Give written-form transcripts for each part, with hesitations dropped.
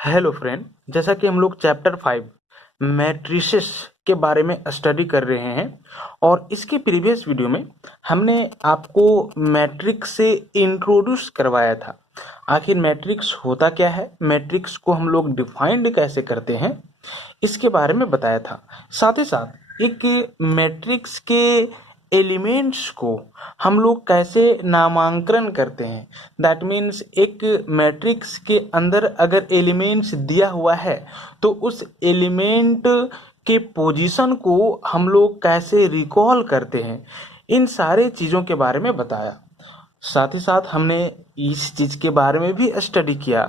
Hello friend, जैसा कि हम लोग चैप्टर 5 मैट्रिसेस के बारे में स्टडी कर रहे हैं और इसके प्रीवियस वीडियो में हमने आपको मैट्रिक्स से इंट्रोड्यूस करवाया था। आखिर मैट्रिक्स होता क्या है, मैट्रिक्स को हम लोग डिफाइंड कैसे करते हैं, इसके बारे में बताया था। साथ ही साथ एक मैट्रिक्स के एलिमेंट्स को हम लोग कैसे नामांकन करते हैं। दैट मीन्स एक मैट्रिक्स के अंदर अगर एलिमेंट्स दिया हुआ है तो उस एलिमेंट के पोजीशन को हम लोग कैसे रिकॉल करते हैं, इन सारे चीज़ों के बारे में बताया। साथ ही साथ हमने इस चीज़ के बारे में भी स्टडी किया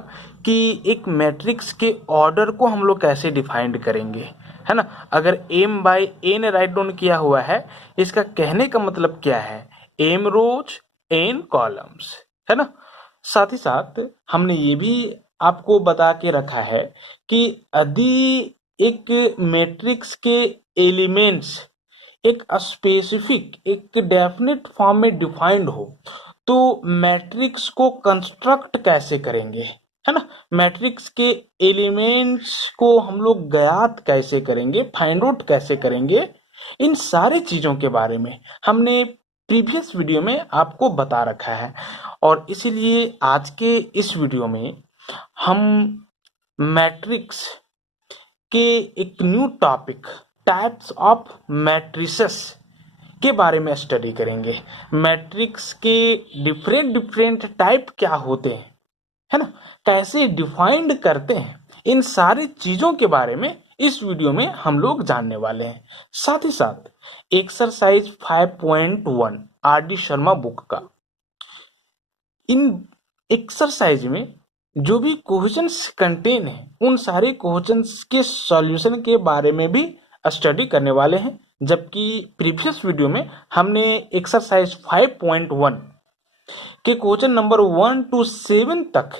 कि एक मैट्रिक्स के ऑर्डर को हम लोग कैसे डिफाइंड करेंगे, है ना। अगर m by n write down किया हुआ है, इसका कहने का मतलब क्या है, m रोज n कॉलम्स, है ना। साथ ही साथ हमने ये भी आपको बता के रखा है कि यदि एक मैट्रिक्स के एलिमेंट्स एक स्पेसिफिक एक डेफिनेट फॉर्म में डिफाइंड हो तो मैट्रिक्स को कंस्ट्रक्ट कैसे करेंगे, है ना। मैट्रिक्स के एलिमेंट्स को हम लोग ज्ञात कैसे करेंगे, फाइंड आउट कैसे करेंगे, इन सारी चीज़ों के बारे में हमने प्रीवियस वीडियो में आपको बता रखा है। और इसीलिए आज के इस वीडियो में हम मैट्रिक्स के एक new topic types of matrices के बारे में स्टडी करेंगे। मैट्रिक्स के डिफरेंट टाइप क्या होते हैं, है ना, कैसे डिफाइंड करते हैं, इन सारी चीज़ों के बारे में इस वीडियो में हम लोग जानने वाले हैं। साथ ही साथ exercise 5.1 R D Sharma book का, इन एक्सरसाइज में जो भी क्वेश्चंस कंटेन है उन सारे क्वेश्चंस के सॉल्यूशन के बारे में भी स्टडी करने वाले हैं। जबकि प्रीवियस वीडियो में हमने एक्सरसाइज 5.1 के क्वेश्चन नंबर 1 to 7 तक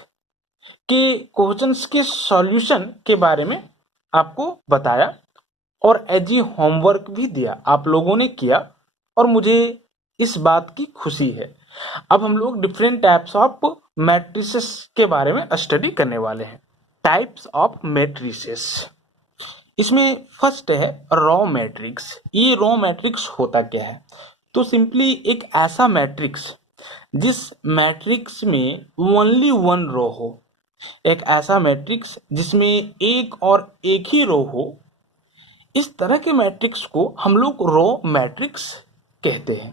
के क्वेश्चंस के सॉल्यूशन के बारे में आपको बताया और एज ए होमवर्क भी दिया, आप लोगों ने किया और मुझे इस बात की खुशी है। अब हम लोग डिफरेंट टाइप्स ऑफ मैट्रिसेस के बारे में स्टडी करने वाले हैं। टाइप्स ऑफ मैट्रिसेस, इसमें फर्स्ट है रॉ मैट्रिक्स। ये रॉ मैट्रिक्स होता क्या है, तो सिंपली एक ऐसा मैट्रिक्स जिस मैट्रिक्स में ओनली वन रो हो, एक ऐसा मैट्रिक्स जिसमें एक और एक ही रो हो, इस तरह के मैट्रिक्स को हम लोग रॉ मैट्रिक्स कहते हैं,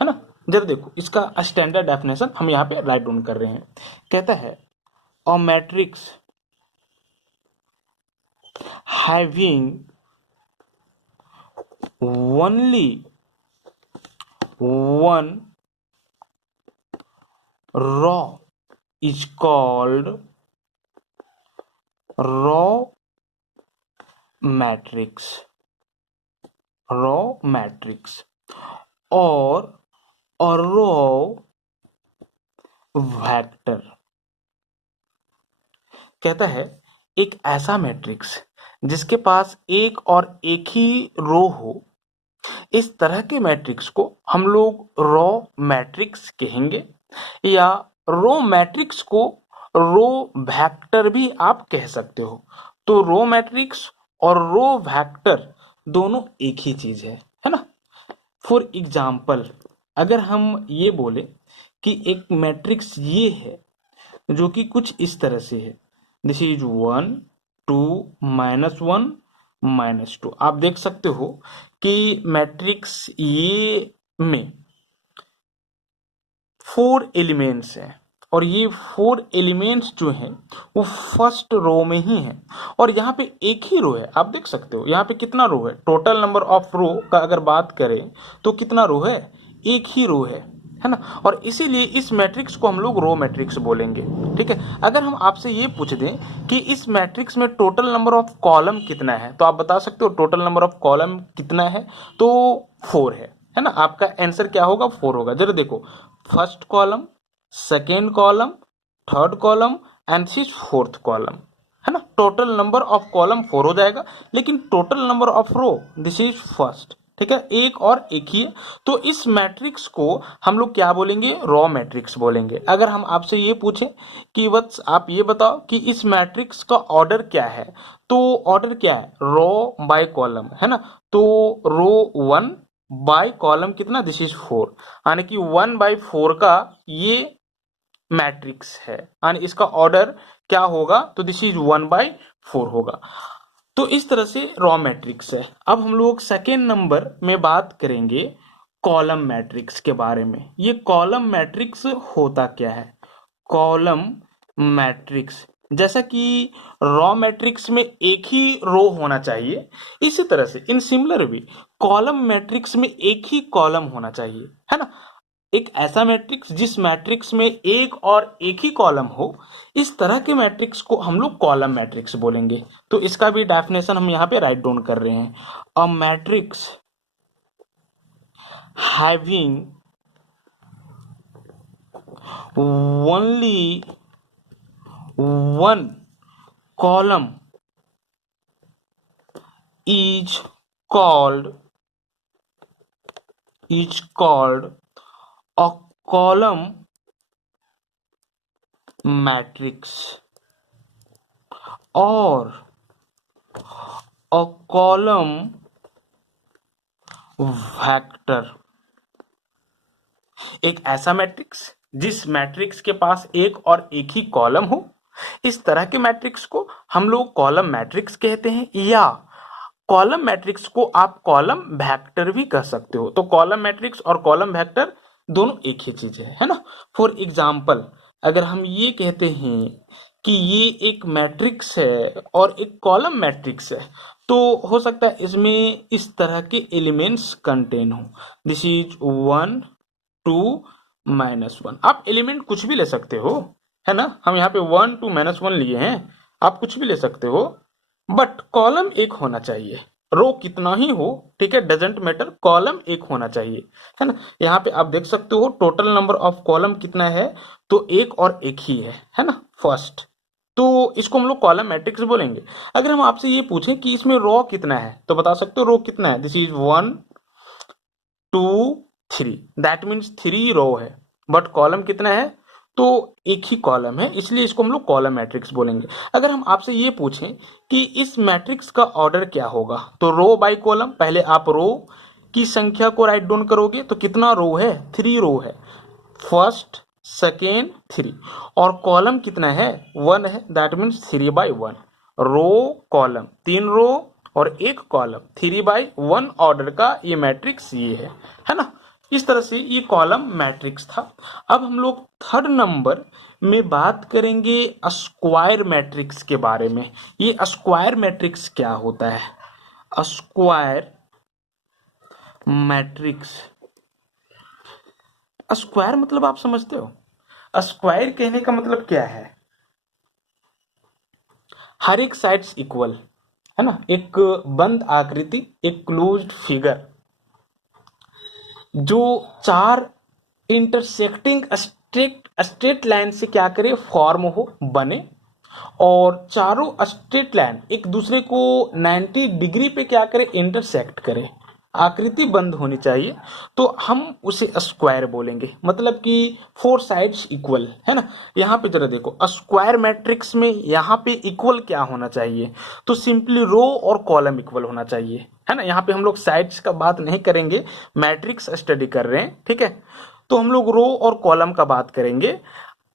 है ना। जब देखो इसका स्टैंडर्ड डेफिनेशन हम यहाँ पे राइट डाउन कर रहे हैं। कहता है a matrix having only one row is called raw matrix, raw matrix or a raw vector। कहता है एक ऐसा मैट्रिक्स जिसके पास एक और एक ही रो हो, इस तरह के मैट्रिक्स को हम लोग रो मैट्रिक्स कहेंगे, या रो मैट्रिक्स को रो वेक्टर भी आप कह सकते हो। तो रो मैट्रिक्स और रो वेक्टर दोनों एक ही चीज है ना। फॉर एग्जाम्पल, अगर हम ये बोले कि एक मैट्रिक्स ये है जो कि कुछ इस तरह से है, दिस इज 1 2 -1 -2। आप देख सकते हो कि मैट्रिक्स ये में 4 एलिमेंट्स हैं और ये 4 एलिमेंट्स जो हैं वो फर्स्ट रो में ही हैं और यहाँ पे एक ही रो है। आप देख सकते हो यहाँ पे कितना रो है, टोटल नंबर ऑफ रो का अगर बात करें तो कितना रो है, एक ही रो है ना। और इसीलिए इस मैट्रिक्स को हम लोग रो मैट्रिक्स बोलेंगे, ठीक है। अगर हम आपसे ये पूछ दें कि इस मैट्रिक्स में टोटल नंबर ऑफ कॉलम कितना है, तो आप बता सकते हो टोटल नंबर ऑफ कॉलम कितना है, तो 4 है ना। आपका आंसर क्या होगा, 4 होगा। जरा देखो, first column, second column, third column and this fourth column, है ना। टोटल नंबर ऑफ कॉलम 4 हो जाएगा, लेकिन total number of row this is first, ठीक है, एक और एक ही है। तो इस मैट्रिक्स को हम लोग क्या बोलेंगे, रॉ मैट्रिक्स बोलेंगे। अगर हम आपसे ये पूछें कि वत्स आप ये बताओ कि इस मैट्रिक्स का ऑर्डर क्या है, तो ऑर्डर क्या है, रो बाय कॉलम, है ना। तो रो 1 बाय कॉलम कितना, दिस इज 4, यानी कि 1/4 का ये मैट्रिक्स है, यानी इसका ऑर्डर क्या होगा, तो दिस इज 1/4 होगा। तो इस तरह से रॉ मैट्रिक्स है। अब हम लोग सेकेंड नंबर में बात करेंगे कॉलम मैट्रिक्स के बारे में। ये कॉलम मैट्रिक्स होता क्या है, कॉलम मैट्रिक्स, जैसा कि रॉ मैट्रिक्स में एक ही रो होना चाहिए, इसी तरह से इन सिमिलर भी कॉलम मैट्रिक्स में एक ही कॉलम होना चाहिए, है ना। एक ऐसा मैट्रिक्स जिस मैट्रिक्स में एक और एक ही कॉलम हो, इस तरह के मैट्रिक्स को हम लोग कॉलम मैट्रिक्स बोलेंगे। तो इसका भी डेफिनेशन हम यहाँ पे राइट डाउन कर रहे हैं। A matrix having only one column is called a column matrix or a column vector। एक ऐसा मैट्रिक्स जिस मैट्रिक्स के पास एक और एक ही कॉलम हो, इस तरह के मैट्रिक्स को हम लोग कॉलम मैट्रिक्स कहते हैं, या कॉलम मैट्रिक्स को आप कॉलम वेक्टर भी कह सकते हो। तो कॉलम मैट्रिक्स और कॉलम वेक्टर दोनों एक ही चीज है ना। फॉर एग्जाम्पल, अगर हम ये कहते हैं कि ये एक मैट्रिक्स है और एक कॉलम मैट्रिक्स है, तो हो सकता है इसमें इस तरह के एलिमेंट्स कंटेन हो, दिस इज 1 2 -1। आप एलिमेंट कुछ भी ले सकते हो, है ना। हम यहाँ पे 1 2 -1 लिए हैं, आप कुछ भी ले सकते हो, बट कॉलम एक होना चाहिए। रो कितना ही हो, ठीक है, डजेंट मैटर, कॉलम एक होना चाहिए, है ना। यहाँ पे आप देख सकते हो टोटल नंबर ऑफ कॉलम कितना है, तो एक और एक ही है ना, फर्स्ट। तो इसको हम लोग कॉलम मैट्रिक्स बोलेंगे। अगर हम आपसे ये पूछें कि इसमें रो कितना है, तो बता सकते हो रो कितना है, दिस इज 1 2 3, दैट मीन्स 3 रो है, बट कॉलम कितना है, तो एक ही कॉलम है, इसलिए इसको हम लोग कॉलम मैट्रिक्स बोलेंगे। अगर हम आपसे ये पूछें कि इस मैट्रिक्स का ऑर्डर क्या होगा, तो रो बाय कॉलम, पहले आप रो की संख्या को राइट डाउन करोगे, तो कितना रो है, 3 रो है, फर्स्ट सेकेंड 3, और कॉलम कितना है, 1 है, दैट मीन्स 3/1। रो कॉलम, 3 रो और एक कॉलम, 3/1 ऑर्डर का ये मैट्रिक्स ये है ना। इस तरह से ये कॉलम मैट्रिक्स था। अब हम लोग थर्ड नंबर में बात करेंगे स्क्वायर मैट्रिक्स के बारे में। ये स्क्वायर मैट्रिक्स क्या होता है, स्क्वायर मैट्रिक्स, स्क्वायर मतलब आप समझते हो, स्क्वायर कहने का मतलब क्या है, हर एक साइड्स इक्वल, है ना, एक बंद आकृति, एक क्लोज्ड फिगर, जो चार इंटरसेक्टिंग स्ट्रेट लाइन से क्या करे, फॉर्म हो, बने, और चारों स्ट्रेट लाइन एक दूसरे को 90 डिग्री पे क्या करे, इंटरसेक्ट करे, आकृति बंद होनी चाहिए, तो हम उसे स्क्वायर बोलेंगे। मतलब कि 4 साइड्स इक्वल, है ना। यहाँ पे जरा देखो, स्क्वायर मैट्रिक्स में यहाँ पे इक्वल क्या होना चाहिए, तो सिंपली रो और कॉलम इक्वल होना चाहिए, है ना। यहाँ पे हम लोग साइड्स का बात नहीं करेंगे, मैट्रिक्स स्टडी कर रहे हैं, ठीक है। तो हम लोग रो और कॉलम का बात करेंगे।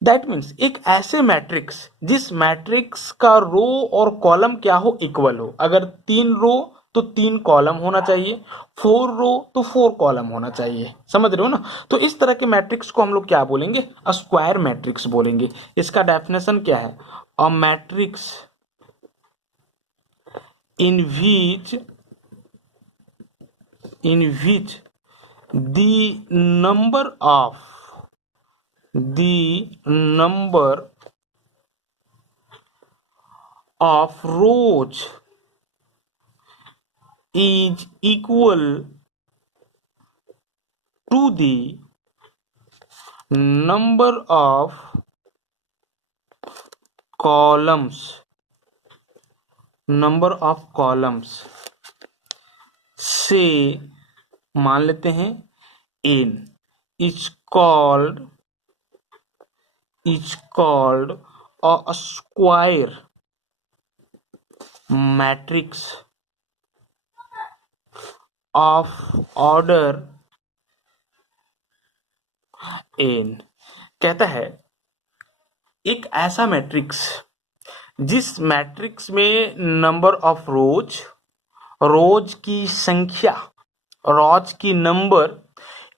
दैट मीन्स एक ऐसे मैट्रिक्स जिस मैट्रिक्स का रो और कॉलम क्या हो, इक्वल हो। अगर 3 रो तो 3 कॉलम होना चाहिए, 4 रो तो 4 कॉलम होना चाहिए, समझ रहे हो ना। तो इस तरह के मैट्रिक्स को हम लोग क्या बोलेंगे, स्क्वायर मैट्रिक्स बोलेंगे। इसका डेफिनेशन क्या है, a matrix in which the number of the number of rows is equal to the number of columns, say मान लेते हैं n is called a square matrix of order n। कहता है एक ऐसा मैट्रिक्स जिस मैट्रिक्स में नंबर ऑफ रोज की संख्या, रोज की नंबर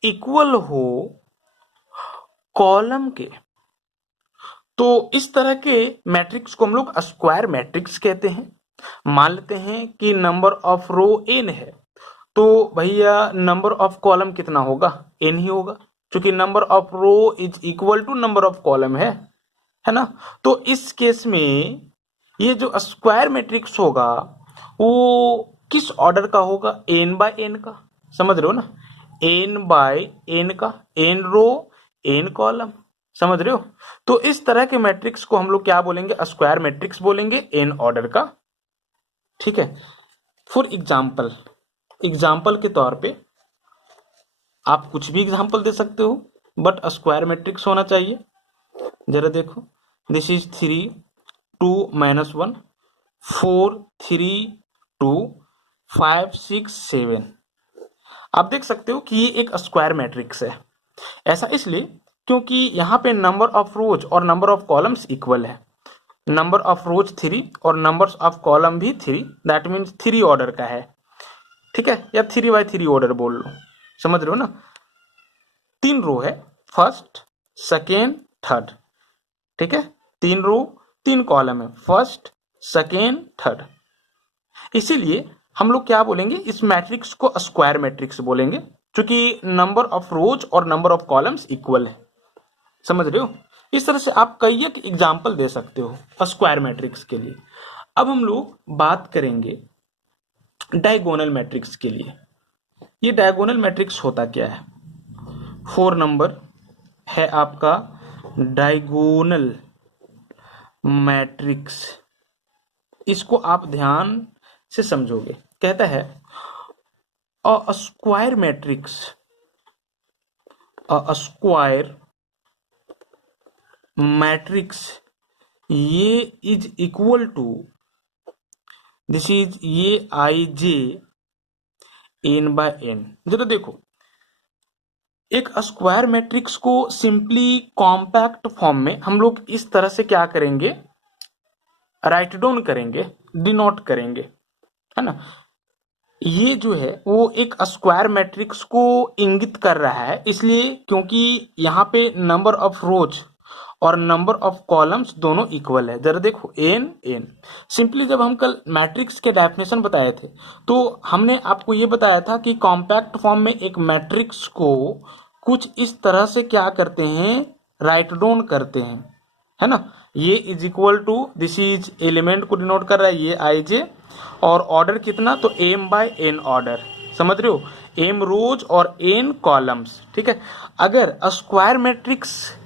इक्वल हो कॉलम के, तो इस तरह के मैट्रिक्स को हम लोग स्क्वायर मैट्रिक्स कहते हैं। मान लेते हैं कि नंबर ऑफ रो n है, तो भैया नंबर ऑफ कॉलम कितना होगा, n ही होगा, क्योंकि number of row is equal to number of column है ना। तो इस केस में ये जो स्क्वायर मैट्रिक्स होगा वो किस ऑर्डर का होगा, n बाय n का। समझ रहे हो ना, n बाय n का, n रो n कॉलम। समझ रहे हो। तो इस तरह के मैट्रिक्स को हम लोग क्या बोलेंगे, स्क्वायर मैट्रिक्स बोलेंगे, n ऑर्डर का। ठीक है। फॉर एग्जाम्पल के तौर पे आप कुछ भी एग्जाम्पल दे सकते हो, बट स्क्वायर मैट्रिक्स होना चाहिए। जरा देखो, दिस इज 3 2 -1 4 3 2 5 6 7। आप देख सकते हो कि ये एक स्क्वायर मैट्रिक्स है। ऐसा इसलिए क्योंकि यहाँ पे नंबर ऑफ रोज और नंबर ऑफ कॉलम्स इक्वल है। नंबर ऑफ रोज 3 और नंबर ऑफ कॉलम भी 3, दैट मीन्स 3 ऑर्डर का है। ठीक है, या 3x3 ऑर्डर बोल लो। समझ रहे हो ना। 3 रो है, फर्स्ट सेकेंड थर्ड। ठीक है, 3 रो 3 कॉलम है, फर्स्ट सेकेंड थर्ड। इसीलिए हम लोग क्या बोलेंगे, इस मैट्रिक्स को स्क्वायर मैट्रिक्स बोलेंगे, क्योंकि नंबर ऑफ रोज और नंबर ऑफ कॉलम्स इक्वल है। समझ रहे हो। इस तरह से आप कई एक एग्जाम्पल दे सकते हो स्क्वायर मैट्रिक्स के लिए। अब हम लोग बात करेंगे डायगोनल मैट्रिक्स के लिए। ये डायगोनल मैट्रिक्स होता क्या है। 4 नंबर है आपका डायगोनल मैट्रिक्स। इसको आप ध्यान से समझोगे। कहता है a square matrix, a square matrix ये is equal to, this is ये i j n by n। जरा देखो, एक स्क्वायर मैट्रिक्स को सिंपली कॉम्पैक्ट फॉर्म में हम लोग इस तरह से क्या करेंगे, राइट डाउन करेंगे, डिनोट करेंगे, है ना। ये जो है वो एक स्क्वायर मैट्रिक्स को इंगित कर रहा है, इसलिए क्योंकि यहाँ पे नंबर ऑफ रोज और नंबर ऑफ कॉलम्स दोनों इक्वल है। जरा देखो n n। सिंपली जब हम कल मैट्रिक्स के डेफिनेशन बताए थे, तो हमने आपको ये बताया था कि कॉम्पैक्ट फॉर्म में एक मैट्रिक्स को कुछ इस तरह से क्या करते हैं, राइट डाउन करते हैं, है ना। ये is equal to, this is element को डिनोट कर रहा है, ये आई जे, और ऑर्डर कितना, तो m बाय n ऑर्डर। समझ रहे हो, m रोज और n कॉलम्स। ठीक है। अगर स्क्वायर मैट्रिक्स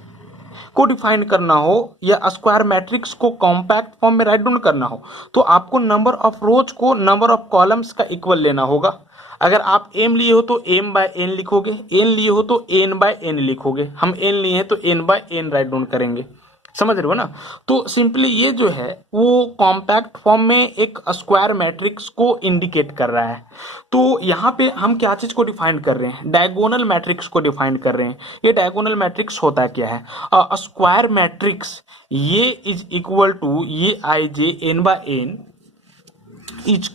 को डिफाइन करना हो या स्क्वायर मैट्रिक्स को कॉम्पैक्ट फॉर्म में राइट डाउन करना हो, तो आपको नंबर ऑफ रोज को नंबर ऑफ कॉलम्स का इक्वल लेना होगा। अगर आप m लिए हो तो m बाय n लिखोगे, n लिए हो तो n बाय n लिखोगे। हम n लिए हैं तो n by n write down करेंगे। समझ रहे हो ना। तो सिंपली ये जो है वो कॉम्पैक्ट फॉर्म में एक स्क्वायर मैट्रिक्स को इंडिकेट कर रहा है। तो यहाँ पे हम क्या चीज को डिफाइन कर रहे हैं, डायगोनल मैट्रिक्स को डिफाइन कर रहे हैं। ये डायगोनल मैट्रिक्स होता क्या है, स्क्वायर मैट्रिक्स ये इज इक्वल टू ये i j n by n is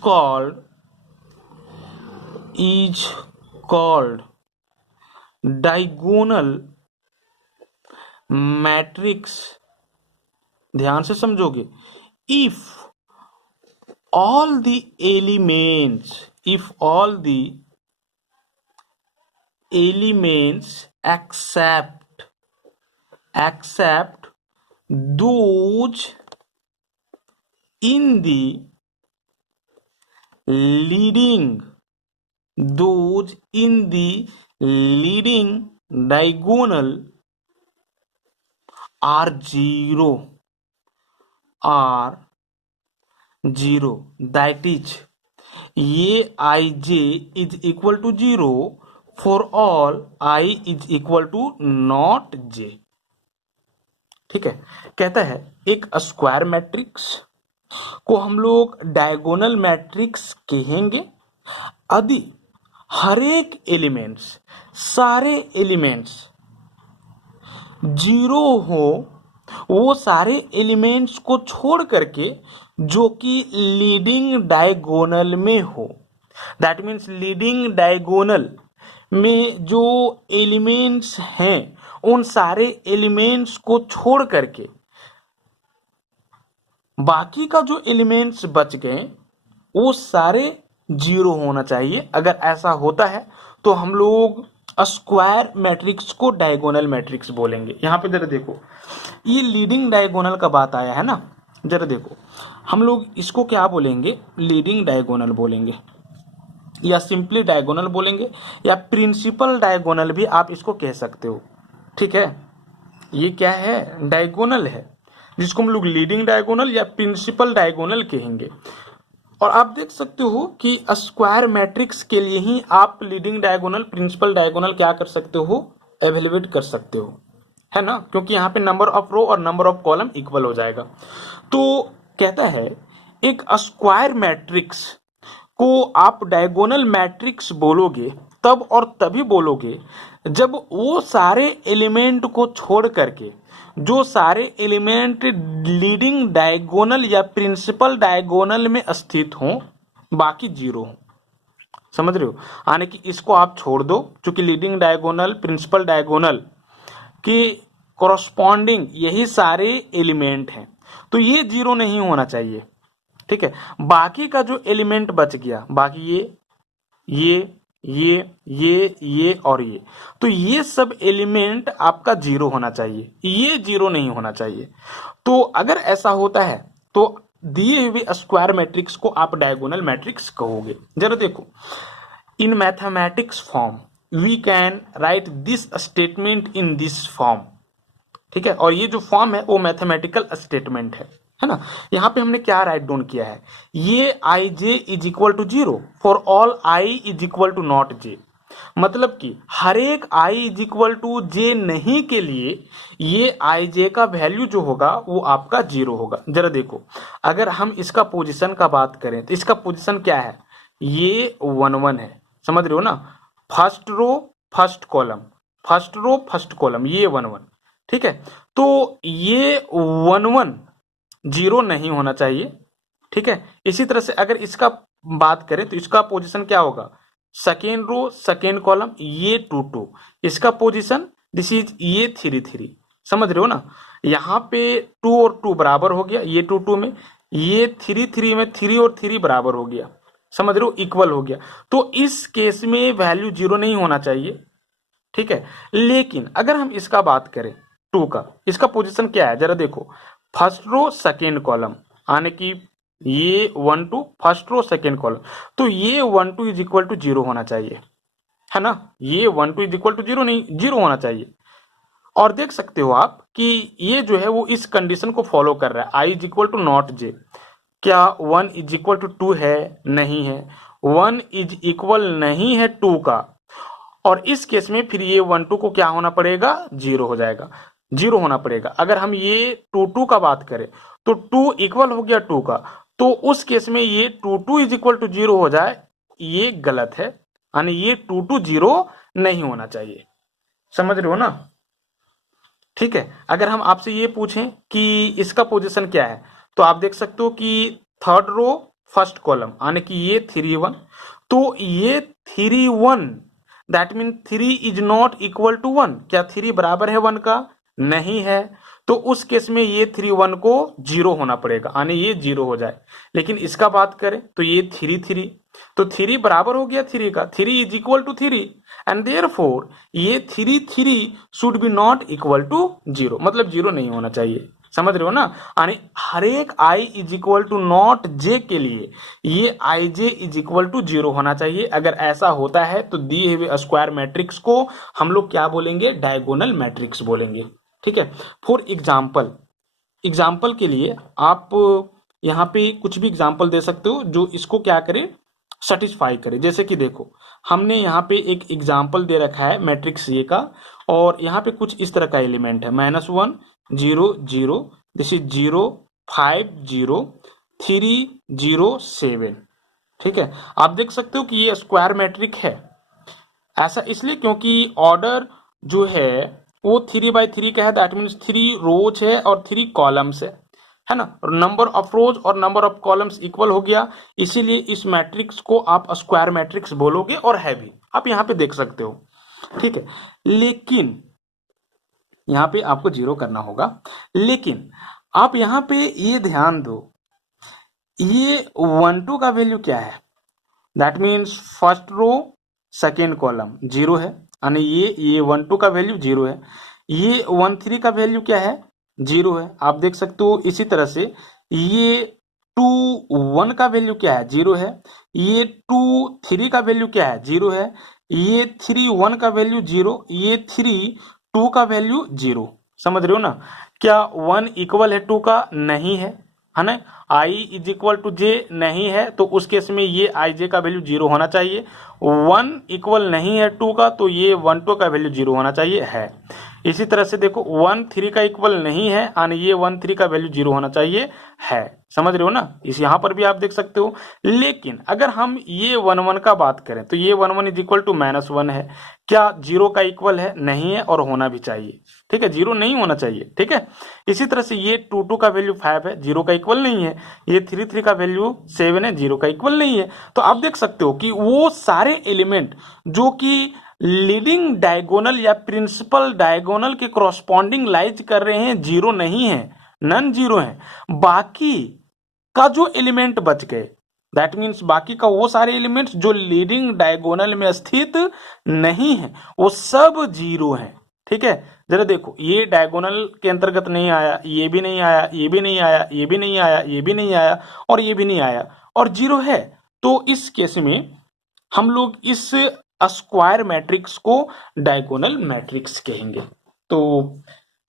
called diagonal matrix. ध्यान से समझोगे, if all the elements except those in the leading diagonal are zero, that is ये i j is equal to 0 for all i is equal to not j। ठीक है, कहता है एक square matrix को हम लोग डायगोनल मैट्रिक्स कहेंगे यदि हर एक एलिमेंट्स, सारे एलिमेंट्स जीरो हो, वो सारे एलिमेंट्स को छोड़ करके जो कि लीडिंग डायगोनल में हो। दैट मीन्स लीडिंग डायगोनल में जो एलिमेंट्स हैं उन सारे एलिमेंट्स को छोड़ करके बाकी का जो एलिमेंट्स बच गए वो सारे जीरो होना चाहिए। अगर ऐसा होता है तो हम लोग स्क्वायर मैट्रिक्स को डायगोनल मैट्रिक्स बोलेंगे। यहाँ पे जरा देखो, ये लीडिंग डायगोनल का बात आया है ना, जरा देखो हम लोग इसको क्या बोलेंगे, लीडिंग डायगोनल बोलेंगे या सिंपली डायगोनल बोलेंगे या प्रिंसिपल डायगोनल भी आप इसको कह सकते हो। ठीक है, ये क्या है, डायगोनल है, जिसको हम लोग लीडिंग डायगोनल या प्रिंसिपल डायगोनल कहेंगे। और आप देख सकते हो कि स्क्वायर मैट्रिक्स के लिए ही आप लीडिंग डायगोनल, प्रिंसिपल डायगोनल क्या कर सकते हो, एवेल्युएट कर सकते हो, है ना, क्योंकि यहाँ पे नंबर ऑफ रो और नंबर ऑफ कॉलम इक्वल हो जाएगा। तो कहता है एक स्क्वायर मैट्रिक्स को आप डायगोनल मैट्रिक्स बोलोगे तब और तभी बोलोगे जब वो सारे एलिमेंट को छोड़ करके जो सारे एलिमेंट लीडिंग डायगोनल या प्रिंसिपल डायगोनल में स्थित हों, बाकी जीरो हों। समझ रहे हो, यानी कि इसको आप छोड़ दो, क्योंकि लीडिंग डायगोनल, प्रिंसिपल डायगोनल के कॉरस्पॉन्डिंग यही सारे एलिमेंट हैं, तो ये जीरो नहीं होना चाहिए। ठीक है, बाकी का जो एलिमेंट बच गया, बाकी ये और ये, तो ये सब एलिमेंट आपका जीरो होना चाहिए, ये जीरो नहीं होना चाहिए। तो अगर ऐसा होता है तो दिए हुए स्क्वायर मैट्रिक्स को आप डायगोनल मैट्रिक्स कहोगे। जरा देखो, in mathematics form we can write this statement in this form. ठीक है, और ये जो फॉर्म है वो मैथमेटिकल स्टेटमेंट है ना। यहाँ पे हमने क्या राइट डाउन किया है, ये i j is equal to zero for all i is equal to not j. मतलब कि हर एक i is equal to j नहीं के लिए ये आई जे का वैल्यू जो होगा वो आपका जीरो होगा। जरा देखो, अगर हम इसका पोजीशन का बात करें तो इसका पोजीशन क्या है, ये 1 1 है, समझ रहे हो ना, first row first column, first row first column, ये 1 1। ठीक है, तो ये 1 1 जीरो नहीं होना चाहिए। ठीक है, इसी तरह से अगर इसका बात करें तो इसका पोजीशन क्या होगा, सेकेंड रो सेकेंड कॉलम, ये 2 2, इसका पोजीशन दिस इज ये 3 3। समझ रहे हो ना, यहाँ पे 2 और 2 बराबर हो गया, ये 2 2 में, ये 3 3 में 3 और 3 बराबर हो गया, समझ रहे हो, इक्वल हो गया। तो इस केस में वैल्यू जीरो नहीं होना चाहिए। ठीक है, लेकिन अगर हम इसका बात करें 2 का, इसका पोजीशन क्या है, जरा देखो, फर्स्ट रो सेकेंड कॉलम, यानी कि ये 1 2 फर्स्ट रो सेकेंड कॉलम, तो ये 1 2 इज इक्वल टू जीरो होना चाहिए, है ना, ये 1 2 इज इक्वल टू जीरो नहीं, जीरो होना चाहिए। और देख सकते हो आप कि ये जो है वो इस कंडीशन को फॉलो कर रहा है, आई इज इक्वल टू नॉट जे। क्या 1 इज इक्वल टू 2 है, नहीं है, 1 इज इक्वल नहीं है 2 का, और इस केस में फिर ये 1 2 को क्या होना पड़ेगा, जीरो हो जाएगा, जीरो होना पड़ेगा। अगर हम ये 2 2 का बात करें तो 2 इक्वल हो गया 2 का, तो उस केस में ये 2 2 इज इक्वल टू जीरो हो जाए, ये गलत है, यानी ये 2 2 जीरो नहीं होना चाहिए। समझ रहे हो ना। ठीक है, अगर हम आपसे ये पूछें कि इसका पोजीशन क्या है, तो आप देख सकते हो कि थर्ड रो फर्स्ट कॉलम, यानी कि ये 3 1, तो ये 3 1, that mean 3 is not equal to 1। क्या 3 बराबर है 1 का, नहीं है, तो उस केस में ये 3 1 को जीरो होना पड़ेगा, यानी ये जीरो हो जाए। लेकिन इसका बात करें तो ये 3 3, तो 3 बराबर हो गया 3 का, 3 is equal to 3, and therefore ये 3 3 should be not equal to zero, मतलब जीरो नहीं होना चाहिए। समझ रहे हो ना, यानी हर एक i is equal to not j के लिए ये i j is equal to zero होना चाहिए। अगर ऐसा होता है तो दिए हुए स्क्वायर मैट्रिक्स को हम लोग क्या बोलेंगे, डायगोनल मैट्रिक्स बोलेंगे। ठीक है, फॉर एग्जाम्पल, एग्जाम्पल के लिए आप यहाँ पे कुछ भी एग्जाम्पल दे सकते हो जो इसको क्या करे, सेटिस्फाई करे। जैसे कि देखो हमने यहाँ पे एक एग्जाम्पल दे रखा है मैट्रिक्स ए का, और यहाँ पे कुछ इस तरह का एलिमेंट है -1 0 0, दिस इज 0 5 0 3 0 7। ठीक है, आप देख सकते हो कि ये स्क्वायर मैट्रिक है। ऐसा इसलिए क्योंकि ऑर्डर जो है वो 3 by 3 का है, दैट मीन्स 3 रोज है और 3 कॉलम्स है ना। नंबर ऑफ रोज और नंबर ऑफ कॉलम्स इक्वल हो गया, इसीलिए इस मैट्रिक्स को आप स्क्वायर मैट्रिक्स बोलोगे, और है भी, आप यहाँ पे देख सकते हो। ठीक है, लेकिन यहाँ पे आपको 0 करना होगा। लेकिन आप यहाँ पे ये ध्यान दो, ये 1 2 का वैल्यू क्या है, that means first row second column 0 है, यानी ये 1 2 का वैल्यू 0 है। ये 1 3 का वैल्यू क्या है, 0 है, आप देख सकते हो। इसी तरह से ये 2 1 का वैल्यू क्या है, 0 है। ये 2 3 का वैल्यू क्या है, 0 है। ये 3 1 का वैल्यू 0, ये 3 2 का वैल्यू 0। समझ रहे हो ना। क्या 1 इक्वल है 2 का, नहीं है ना। i is equal to j नहीं है, तो उस केस में ये आई जे का वैल्यू 0 होना चाहिए। 1 इक्वल नहीं है 2 का, तो ये 1 2 का वैल्यू 0 होना चाहिए, है। इसी तरह से देखो 1 3 का इक्वल नहीं है, यानी ये 1 3 का वैल्यू 0 होना चाहिए, है। समझ रहे हो ना, इस यहाँ पर भी आप देख सकते हो। लेकिन अगर हम ये 1 1 का बात करें, तो ये 1 1 इज इक्वल टू -1 है। क्या 0 का इक्वल है, नहीं है, और होना भी चाहिए। ठीक है, 0 नहीं होना चाहिए। ठीक है, इसी तरह से ये 2 2 का वैल्यू 5 है, 0 का इक्वल नहीं है। ये 3 3 का वैल्यू 7 है, 0 का इक्वल नहीं है। तो आप देख सकते हो कि वो सारे एलिमेंट जो कि लीडिंग डायगोनल या प्रिंसिपल डायगोनल के क्रॉसपॉन्डिंग लाइज कर रहे हैं, 0 नहीं है, नन 0 है। बाकी का जो एलिमेंट बच गए, दैट मीन्स बाकी का वो सारे एलिमेंट्स जो लीडिंग डायगोनल में स्थित नहीं है, वो सब 0 है। ठीक है, जरा देखो, ये डायगोनल के अंतर्गत नहीं आया, ये भी नहीं आया, ये भी नहीं आया, ये भी नहीं आया, ये भी नहीं आया, और ये भी नहीं आया, और 0 है। तो इस केस में हम लोग इस स्क्वायर मैट्रिक्स को डायगोनल मैट्रिक्स कहेंगे। तो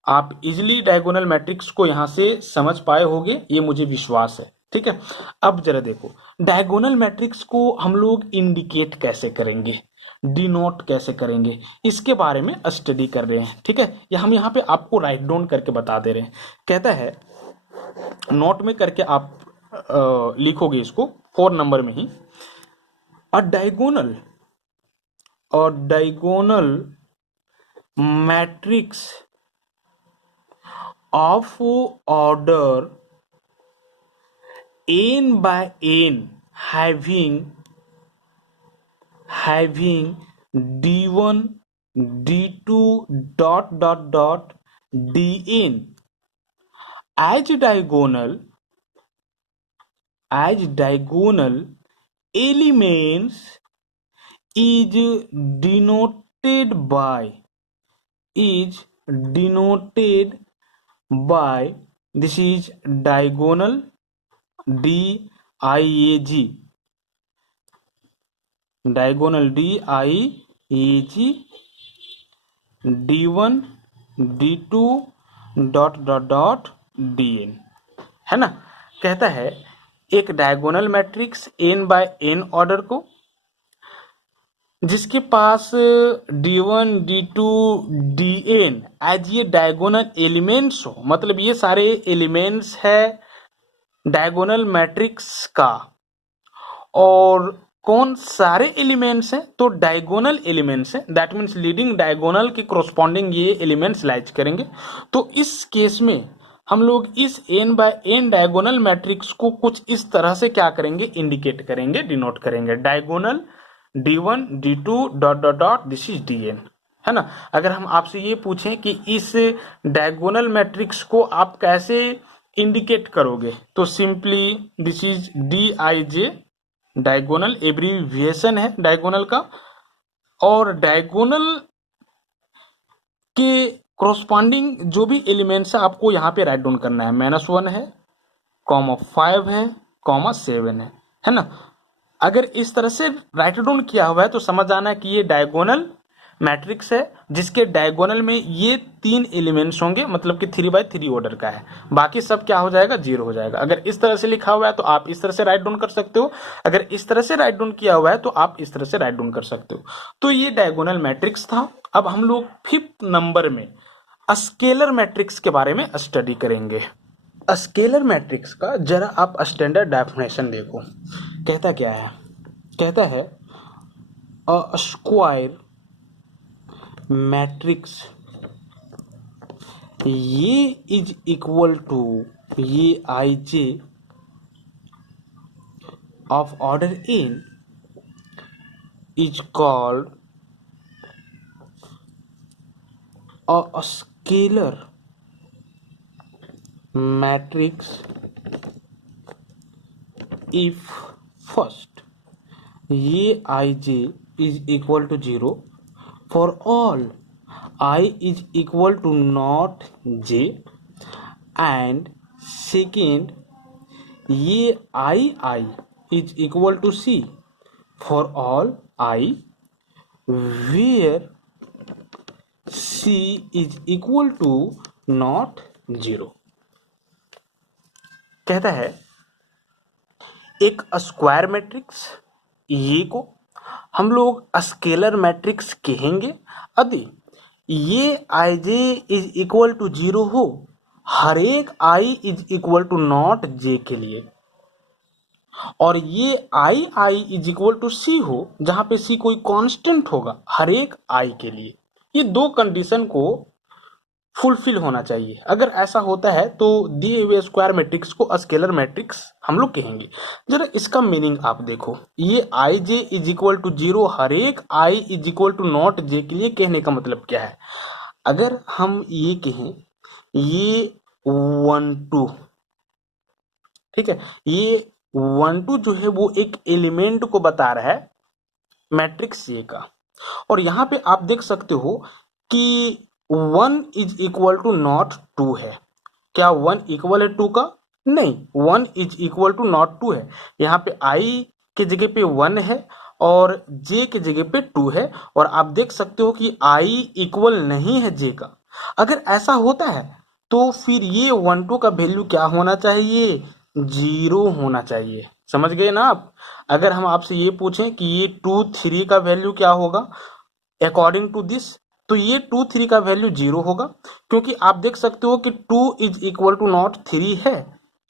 आप इजिली डायगोनल मैट्रिक्स को यहां से समझ पाए होंगे, ये मुझे विश्वास है। ठीक है, अब जरा देखो डायगोनल मैट्रिक्स को हम लोग इंडिकेट कैसे करेंगे, डिनोट कैसे करेंगे, इसके बारे में स्टडी कर रहे हैं। ठीक है, या हम यहाँ पे आपको राइट डाउन करके बता दे रहे हैं। कहता है नोट में करके आप लिखोगे इसको 4 नंबर में ही, a diagonal matrix of order n by n having d1 d2 dn as diagonal elements is denoted by this is diagonal DIAG, d1 d2 dn, है ना। कहता है एक diagonal matrix n by n order को जिसके पास d1 d2 dn as ये diagonal elements हो, मतलब ये सारे एलिमेंट्स है डायगोनल मैट्रिक्स का। और कौन सारे एलिमेंट्स हैं, तो डायगोनल एलिमेंट्स हैं, दैट मीन्स लीडिंग डायगोनल के कोरस्पॉन्डिंग ये एलिमेंट्स लाइज करेंगे। तो इस केस में हम लोग इस n by n diagonal matrix को कुछ इस तरह से क्या करेंगे, इंडिकेट करेंगे, डिनोट करेंगे। Diagonal d1 d2 this is dn, है ना। अगर हम आपसे ये पूछें कि इस डायगोनल मैट्रिक्स को आप कैसे इंडिकेट करोगे, तो simply this is dij, diagonal abbreviation है डायगोनल का, और डायगोनल के कोरस्पॉन्डिंग जो भी एलिमेंट्स है आपको यहाँ पे राइट डाउन करना है। -1 है, (5) है, (7) है ना। अगर इस तरह से राइट डाउन किया हुआ है तो समझ आना है कि ये डायगोनल मैट्रिक्स है जिसके डायगोनल में ये 3 एलिमेंट्स होंगे, मतलब कि 3x3 ऑर्डर का है, बाकी सब क्या हो जाएगा, 0 हो जाएगा। अगर इस तरह से लिखा हुआ है तो आप इस तरह से राइट डाउन कर सकते हो, अगर इस तरह से राइट डाउन किया हुआ है तो आप इस तरह से राइट डाउन कर सकते हो। तो ये डायगोनल मैट्रिक्स था। अब हम लोग 5th नंबर में स्केलर मैट्रिक्स के बारे में स्टडी करेंगे। स्केलर मैट्रिक्स का जरा आप स्टैंडर्ड डेफिनेशन देखो, कहता क्या है, कहता है अ स्क्वायर मैट्रिक्स ये इज इक्वल टू ये i j of order n is called a scalar matrix if first ये i j is equal to 0 for all I is equal to not j, and second ये I is equal to c for all I where c is equal to not 0। कहता है एक square matrix ये को हम लोग scalar matrix कहेंगे यदि ये i j is equal to 0 हो हर एक i is equal to not j के लिए, और ये आई इज इक्वल टू सी हो जहां पे सी कोई कांस्टेंट होगा हर एक आई के लिए। ये दो कंडीशन को फुलफिल होना चाहिए। अगर ऐसा होता है तो दिए हुए स्क्वायर मैट्रिक्स को स्केलर मैट्रिक्स हम लोग कहेंगे। जरा इसका मीनिंग आप देखो, ये i j is equal to 0 हर एक i is equal to not j के लिए कहने का मतलब क्या है। अगर हम ये कहें ये 1 2, ठीक है, ये 1 2 जो है वो एक एलिमेंट को बता रहा है मैट्रिक्स ये का, और यहाँ पे आप देख सकते हो कि 1 इज इक्वल टू नॉट 2 है। क्या 1 इक्वल है 2 का? नहीं, 1 इज इक्वल टू नॉट 2 है। यहाँ पे i के जगह पे 1 है और j के जगह पे 2 है, और आप देख सकते हो कि i इक्वल नहीं है j का। अगर ऐसा होता है तो फिर ये 1 2 का वैल्यू क्या होना चाहिए? 0 होना चाहिए। समझ गए ना आप? अगर हम आपसे ये पूछें कि ये 2 3 का वैल्यू क्या होगा अकॉर्डिंग टू दिस, तो ये 2 3 का वैल्यू 0 होगा, क्योंकि आप देख सकते हो कि 2 इज इक्वल टू नॉट 3 है।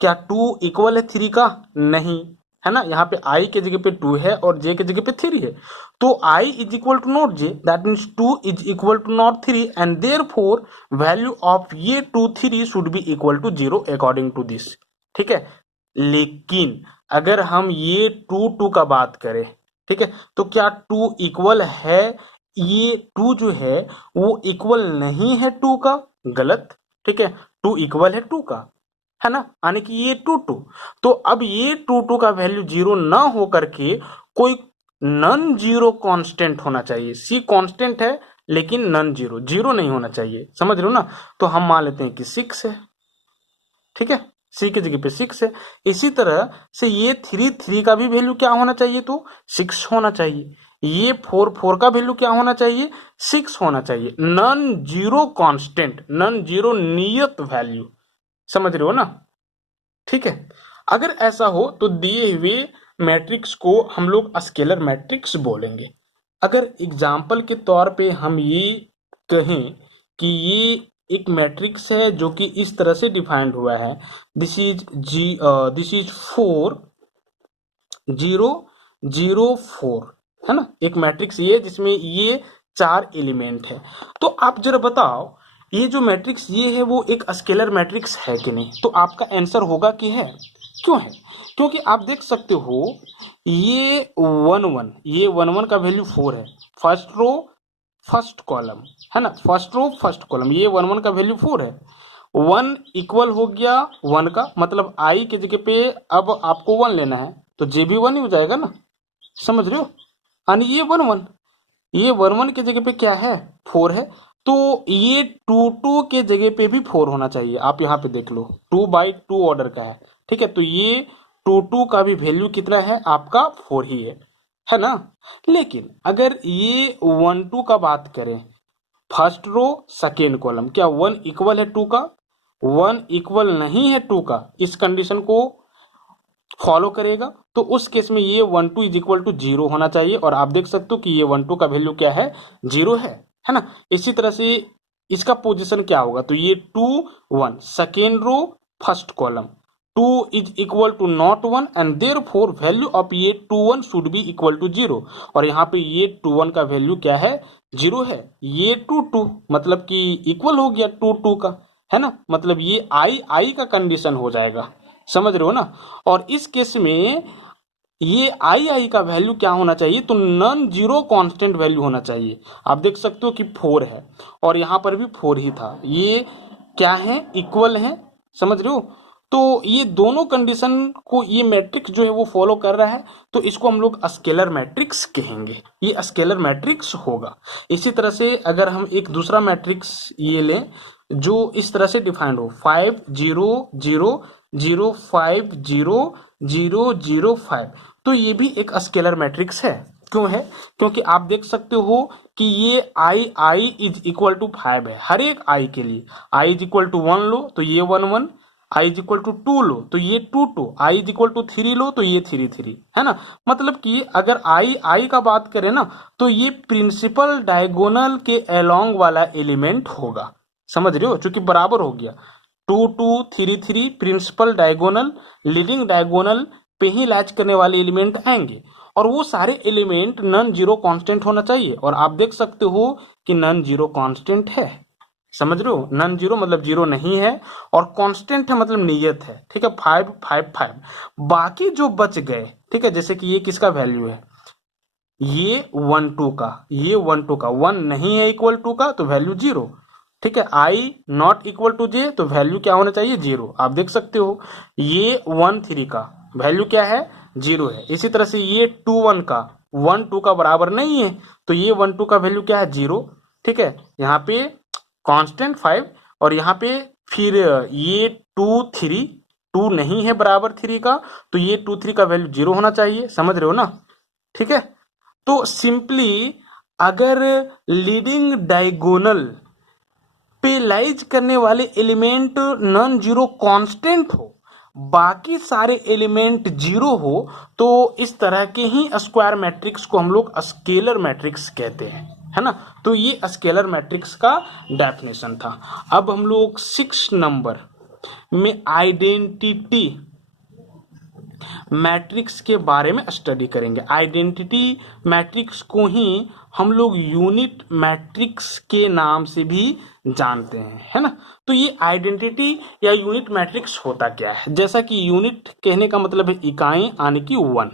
क्या 2 इक्वल है 3 का? नहीं है ना, यहाँ पे i के जगह पे 2 है और j के जगह पे 3 है, तो i is equal to not j, that means 2 is equal to not 3, and therefore value of ये 2 3 should be equal to 0 according to this. ठीक है, लेकिन अगर हम ये 2 2 का बात करें, ठीक है, तो क्या 2 इक्वल है? ये 2 जो है वो इक्वल नहीं है 2 का, गलत। ठीक है, 2 इक्वल है 2 का, है ना, यानी कि ये 2 2। तो अब ये 2 2 का वैल्यू 0 ना हो करके कोई नॉन जीरो कांस्टेंट होना चाहिए। सी कांस्टेंट है लेकिन नॉन जीरो, जीरो नहीं होना चाहिए। समझ रहे हो ना? तो हम मान लेते हैं कि 6 है। ठीक है, सी की जगह पे 6 है। इसी तरह से ये 3 3 का भी वैल्यू क्या होना चाहिए? तो 6 होना चाहिए। ये 4 4 का वैल्यू क्या होना चाहिए? 6 होना चाहिए। Non zero constant, non zero नियत वैल्यू। समझ रहे हो ना? ठीक है, अगर ऐसा हो तो दिए हुए मैट्रिक्स को हम लोग स्केलर मैट्रिक्स बोलेंगे। अगर एग्जाम्पल के तौर पे हम ये कहें कि ये एक मैट्रिक्स है जो कि इस तरह से डिफाइंड हुआ है, दिस इज 4 0 0 4, है ना, एक मैट्रिक्स ये जिसमें ये 4 एलिमेंट है। तो आप जरा बताओ ये जो मैट्रिक्स ये है वो एक स्केलर मैट्रिक्स है कि नहीं? तो आपका आंसर होगा कि है। क्यों है? क्योंकि आप देख सकते हो ये 1 1, ये 1 1 का वैल्यू 4 है, फर्स्ट रो फर्स्ट कॉलम, है ना, फर्स्ट रो फर्स्ट कॉलम, ये 1 1 का वैल्यू 4 है। 1 इक्वल हो गया 1 का, मतलब आई के जगह पे अब आपको 1 लेना है तो जे भी 1 ही हो जाएगा ना। समझ रहे हो? यानी ये 1 1, ये 1 1 के जगह पे क्या है? 4 है, तो ये 2 2 के जगह पे भी 4 होना चाहिए। आप यहाँ पे देख लो 2/2 ऑर्डर का है। ठीक है, तो ये 2 2 का भी वैल्यू कितना है? आपका 4 ही है। है ना। लेकिन अगर ये 1 2 का बात करें, फर्स्ट रो सेकेंड कॉलम, क्या 1 इक्वल है 2 का? 1 इक्वल नहीं है 2 का, इस कंडीशन को फॉलो करेगा। तो उस केस में ये 1 2 इज इक्वल टू 0 होना चाहिए, और आप देख सकते हो कि ये 1 2 का वैल्यू क्या है, 0 है ना। इसी तरह से इसका पोजीशन क्या होगा, तो ये 2 1 second row first column, 2 is equal to not 1 and therefore value of ये 2 1 शुड बी इक्वल टू 0। और यहाँ पे ये 2 1 का वैल्यू क्या है, 0 है। ये 2 2 मतलब कि इक्वल हो गया 2 2 का, है ना। मतलब ये आई का कंडीशन हो जाएगा, समझ रहे हो ना। और इस केस में ये आई का वैल्यू क्या होना चाहिए, तो नॉन जीरो कांस्टेंट वैल्यू होना चाहिए। आप देख सकते हो कि 4 है और यहाँ पर भी 4 ही था, ये क्या है, इक्वल है, समझ रहे हो। तो ये दोनों कंडीशन को ये मैट्रिक्स जो है वो फॉलो कर रहा है, तो इसको हम लोग स्केलर मैट्रिक्स कहेंगे, ये स्केलर मैट्रिक्स होगा। इसी तरह से अगर हम एक दूसरा मैट्रिक्स ये लें जो इस तरह से डिफाइंड हो, 5 0 0 0 5 0 0 0 5, तो ये भी एक स्केलर मैट्रिक्स है। क्यों है, क्योंकि आप देख सकते हो कि ये आई इज इक्वल टू 5 है हर एक आई के लिए। आई इज इक्वल टू 1 लो तो ये 1 1, आई इज इक्वल टू 2 लो तो ये 2 2, आई इज इक्वल टू 3 लो तो ये 3 3, है ना। मतलब कि अगर आई का बात करें ना, तो ये प्रिंसिपल डायगोनल के अलोंग वाला एलिमेंट होगा, समझ रहे हो, चूंकि बराबर हो गया 2 2 3 3, प्रिंसिपल डायगोनल लीडिंग डायगोनल पे ही लैच करने वाले एलिमेंट आएंगे, और वो सारे एलिमेंट नॉन जीरो कांस्टेंट होना चाहिए। और आप देख सकते हो कि नॉन जीरो कांस्टेंट है, समझ रहे हो। नॉन जीरो मतलब जीरो नहीं है, और कांस्टेंट है मतलब नियत है, ठीक है। 5 5 5, बाकी जो बच गए, ठीक है, जैसे कि ये किसका वैल्यू है, ये 1 2 का, ये 1 2 का, 1 नहीं है इक्वल टू का तो वैल्यू 0, ठीक है। आई नॉट इक्वल टू जे तो वैल्यू क्या होना चाहिए, 0। आप देख सकते हो ये 1 3 का वैल्यू क्या है, 0 है। इसी तरह से ये 2 1 का 1 2 का बराबर नहीं है, तो ये 1 2 का वैल्यू क्या है, 0, ठीक है। यहाँ पे कांस्टेंट 5, और यहाँ पे फिर ये 2 3, 2 नहीं है बराबर 3 का, तो ये 2 3 का वैल्यू 0 होना चाहिए, समझ रहे हो ना, ठीक है। तो सिंपली अगर लीडिंग डायगोनल पे लाइज करने वाले एलिमेंट नॉन जीरो कांस्टेंट हो, बाकी सारे एलिमेंट जीरो हो, तो इस तरह के ही स्क्वायर मैट्रिक्स को हम लोग स्केलर मैट्रिक्स कहते हैं, है ना। तो ये स्केलर मैट्रिक्स का डेफिनेशन था। अब हम लोग 6 नंबर में आइडेंटिटी मैट्रिक्स के बारे में स्टडी करेंगे। आइडेंटिटी मैट्रिक्स को ही हम लोग यूनिट मैट्रिक्स के नाम से भी जानते हैं, है ना। तो ये आइडेंटिटी या यूनिट मैट्रिक्स होता क्या है, जैसा कि यूनिट कहने का मतलब है इकाई यानी कि 1।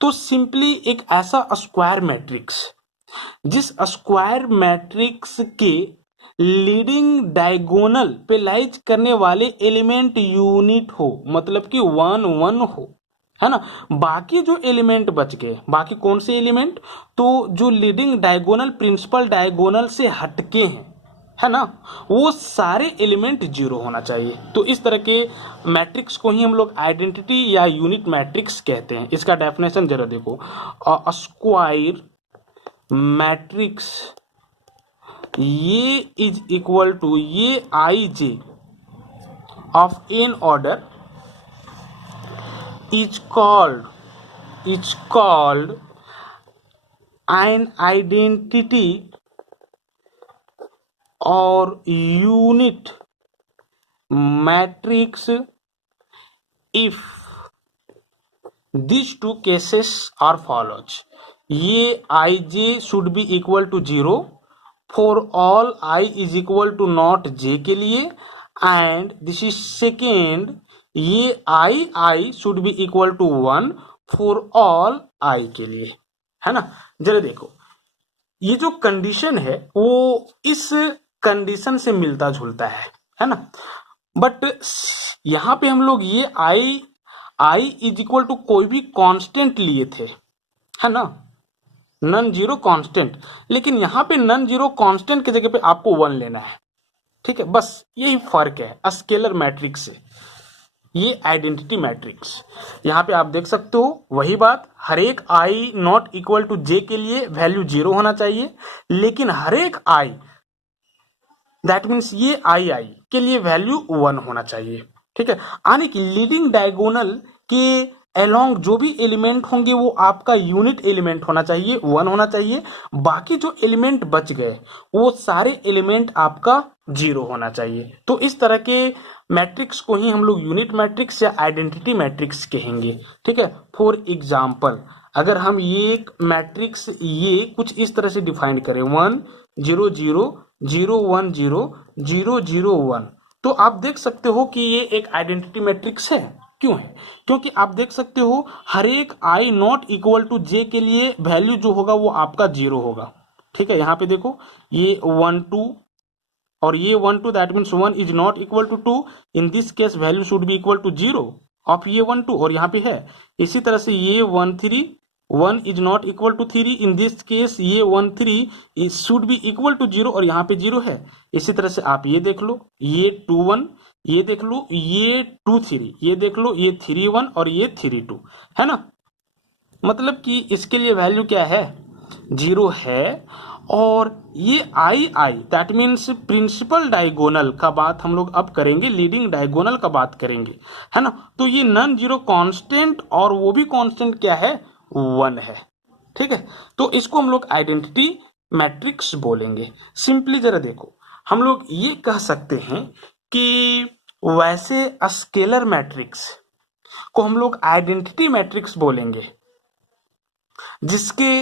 तो सिंपली एक ऐसा स्क्वायर मैट्रिक्स जिस स्क्वायर मैट्रिक्स के लीडिंग डायगोनल पे लाइज करने वाले एलिमेंट यूनिट हो, मतलब कि 1 1 हो, है ना। बाकी जो एलिमेंट बच गए, बाकी कौन से एलिमेंट, तो जो लीडिंग डायगोनल प्रिंसिपल डायगोनल से हटके हैं, है ना, वो सारे एलिमेंट जीरो होना चाहिए। तो इस तरह के मैट्रिक्स को ही हम लोग आइडेंटिटी या यूनिट मैट्रिक्स कहते हैं। इसका डेफिनेशन जरा देखो, स्क्वायर मैट्रिक्स ये इज इक्वल टू ये i j of n order is called an identity or unit matrix if these two cases are follows. ये i j should be equal to 0 for all i is equal to not j के लिए, and this is second, ये i should be equal to 1 for all i के लिए, है ना। जरा देखो, ये जो कंडीशन है वो इस कंडीशन से मिलता जुलता है ना। बट यहां पे हम लोग ये आई इज इक्वल टू कोई भी कांस्टेंट लिए थे, है ना, नॉन जीरो कांस्टेंट। लेकिन यहां पे नॉन जीरो कांस्टेंट की जगह पे आपको 1 लेना है, ठीक है। बस यही फर्क है स्केलर मैट्रिक्स से। ये आइडेंटिटी मैट्रिक्स। यहाँ पे आप देख सकते हो वही बात, हर एक आई नॉट इक्वल टू जे के लिए वैल्यू 0 होना चाहिए, लेकिन हर एक आई दैट मीन्स ये आई आई के लिए वैल्यू 1 होना चाहिए। ठीक है, यानी कि लीडिंग डायगोनल के अलोंग जो भी एलिमेंट होंगे वो आपका यूनिट एलिमेंट होना चाहिए, 1 होना चाहिए। बाकी जो एलिमेंट बच गए वो सारे एलिमेंट आपका 0 होना चाहिए। तो इस तरह के मैट्रिक्स को ही हम लोग यूनिट मैट्रिक्स या आइडेंटिटी मैट्रिक्स कहेंगे। ठीक है, फॉर एग्जाम्पल अगर हम ये एक मैट्रिक्स ये कुछ इस तरह से डिफाइन करें 1 0 0 0 1 0 0 0 1, तो आप देख सकते हो कि ये एक आइडेंटिटी मैट्रिक्स है। क्यों है? क्योंकि आप देख सकते हो हर एक आई नॉट इक्वल टू जे के लिए वैल्यू जो होगा वो आपका 0 होगा। ठीक है, यहाँ पे देखो ये 1 2 और ये 1 2 that means 1 is not equal to 2, in this case value should be equal to 0 of ये 1 2 और यहाँ पे है। इसी तरह से ये 1 3 1 is not equal to 3, in this case ये 1 3 शुड बी इक्वल टू 0 और यहाँ पे 0 है। इसी तरह से आप ये देख लो ये 2 1, ये देख लो ये 2 3, ये देख लो ये 3 1 और ये 3 2, है ना। मतलब कि इसके लिए वैल्यू क्या है? 0 है। और ये आई आई दैट मीन्स प्रिंसिपल डायगोनल का बात हम लोग अब करेंगे, लीडिंग डायगोनल का बात करेंगे, है ना। तो ये नॉन जीरो कांस्टेंट और वो भी कांस्टेंट क्या है? 1 है। ठीक है, तो इसको हम लोग आइडेंटिटी मैट्रिक्स बोलेंगे। सिंपली जरा देखो, हम लोग ये कह सकते हैं कि वैसे स्केलर मैट्रिक्स को हम लोग आइडेंटिटी मैट्रिक्स बोलेंगे जिसके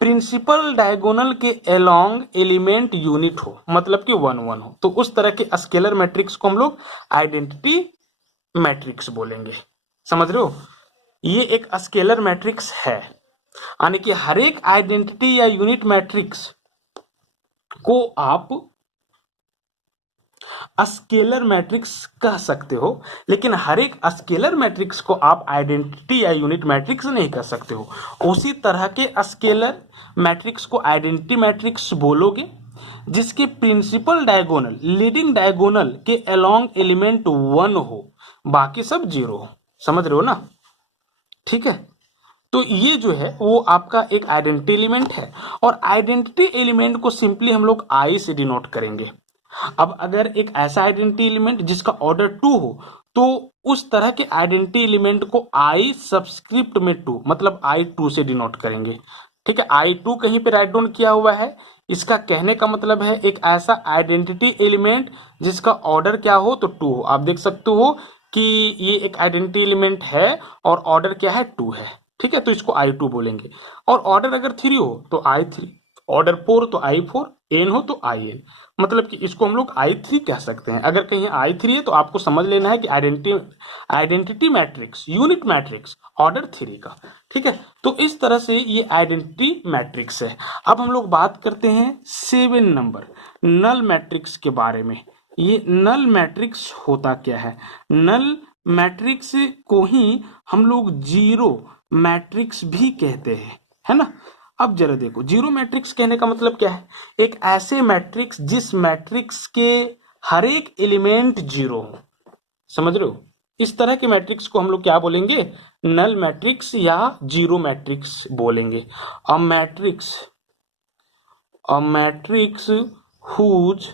प्रिंसिपल डायगोनल के अलोंग एलिमेंट यूनिट हो, मतलब कि 1 1 हो। तो उस तरह के स्केलर मैट्रिक्स को हम लोग आइडेंटिटी मैट्रिक्स बोलेंगे। समझ रहे हो? ये एक स्केलर मैट्रिक्स है, यानी कि हर एक आइडेंटिटी या यूनिट मैट्रिक्स को आप स्केलर मैट्रिक्स कह सकते हो, लेकिन हर एक स्केलर मैट्रिक्स को आप आइडेंटिटी या यूनिट मैट्रिक्स नहीं कह सकते हो। उसी तरह के स्केलर मैट्रिक्स को आइडेंटिटी मैट्रिक्स बोलोगे जिसके प्रिंसिपल डायगोनल लीडिंग डायगोनल के अलोंग एलिमेंट 1 हो, बाकी सब 0 हो। समझ रहे हो ना? ठीक है, तो ये जो है वो आपका एक आइडेंटिटी एलिमेंट है और आइडेंटिटी एलिमेंट को सिंपली हम लोग आई से डिनोट करेंगे। अब अगर एक ऐसा आइडेंटिटी एलिमेंट जिसका ऑर्डर 2 हो तो उस तरह के आइडेंटिटी एलिमेंट को आई सबस्क्रिप्ट में 2 मतलब I2 से डिनोट करेंगे। ठीक है, I2 कहीं पे राइट डाउन किया हुआ है। इसका कहने का मतलब है एक ऐसा आइडेंटिटी एलिमेंट जिसका ऑर्डर क्या हो तो 2 हो। आप देख सकते हो कि ये एक आइडेंटिटी एलिमेंट है और ऑर्डर क्या है 2 है। ठीक है, तो इसको I2 बोलेंगे। और ऑर्डर अगर 3 हो तो I3, ऑर्डर 4 तो I4, n हो तो In, मतलब कि इसको हम लोग I3 कह सकते हैं। अगर कहीं I3 है तो आपको समझ लेना है कि identity matrix unit matrix order 3 का। ठीक है, तो इस तरह से ये आइडेंटिटी मैट्रिक्स है। अब हम लोग बात करते हैं 7 नंबर नल मैट्रिक्स के बारे में। ये नल मैट्रिक्स होता क्या है? नल मैट्रिक्स को ही हम लोग जीरो मैट्रिक्स भी कहते हैं, है ना। अब जरा देखो, जीरो मैट्रिक्स कहने का मतलब क्या है? एक ऐसे मैट्रिक्स जिस मैट्रिक्स के हर एक एलिमेंट 0 हो। समझ रहे हो? इस तरह के मैट्रिक्स को हम लोग क्या बोलेंगे? नल मैट्रिक्स या जीरो मैट्रिक्स बोलेंगे। A matrix whose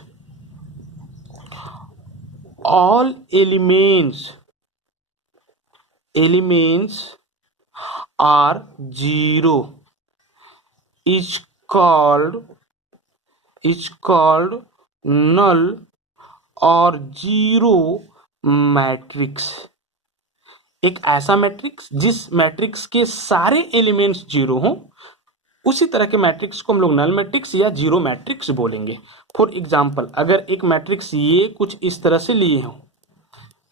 all elements are 0 is called null और जीरो मैट्रिक्स। एक ऐसा मैट्रिक्स जिस मैट्रिक्स के सारे एलिमेंट्स 0 हों, उसी तरह के मैट्रिक्स को हम लोग नल मैट्रिक्स या जीरो मैट्रिक्स बोलेंगे। फॉर एग्जाम्पल अगर एक मैट्रिक्स ये कुछ इस तरह से लिए हो,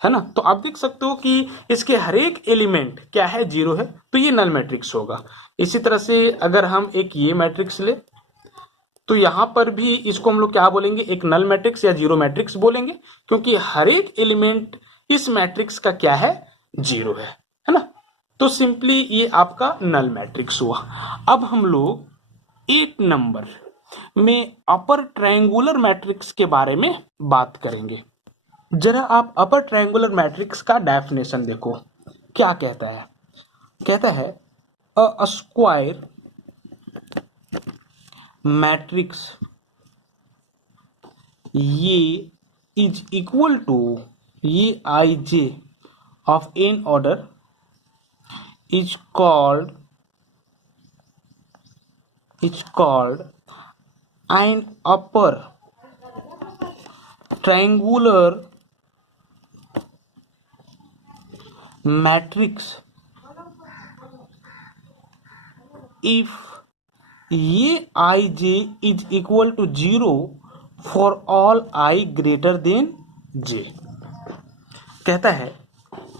है ना, तो आप देख सकते हो कि इसके हर एक एलिमेंट क्या है? 0 है, तो ये नल मैट्रिक्स होगा। इसी तरह से अगर हम एक ये मैट्रिक्स ले तो यहां पर भी इसको हम लोग क्या बोलेंगे? एक नल मैट्रिक्स या जीरो मैट्रिक्स बोलेंगे, क्योंकि हर एक एलिमेंट इस मैट्रिक्स का क्या है? 0 है ना। तो सिंपली ये आपका नल मैट्रिक्स हुआ। अब हम लोग 8 नंबर में अपर ट्रायंगुलर मैट्रिक्स के बारे में बात करेंगे। जरा आप अपर ट्रायंगुलर मैट्रिक्स का डेफिनेशन देखो क्या कहता है। कहता है अ स्क्वायर मैट्रिक्स ये इज इक्वल टू ये i j of n order is called an upper triangular matrix if ये i j is equal to 0 for all i greater than j. कहता है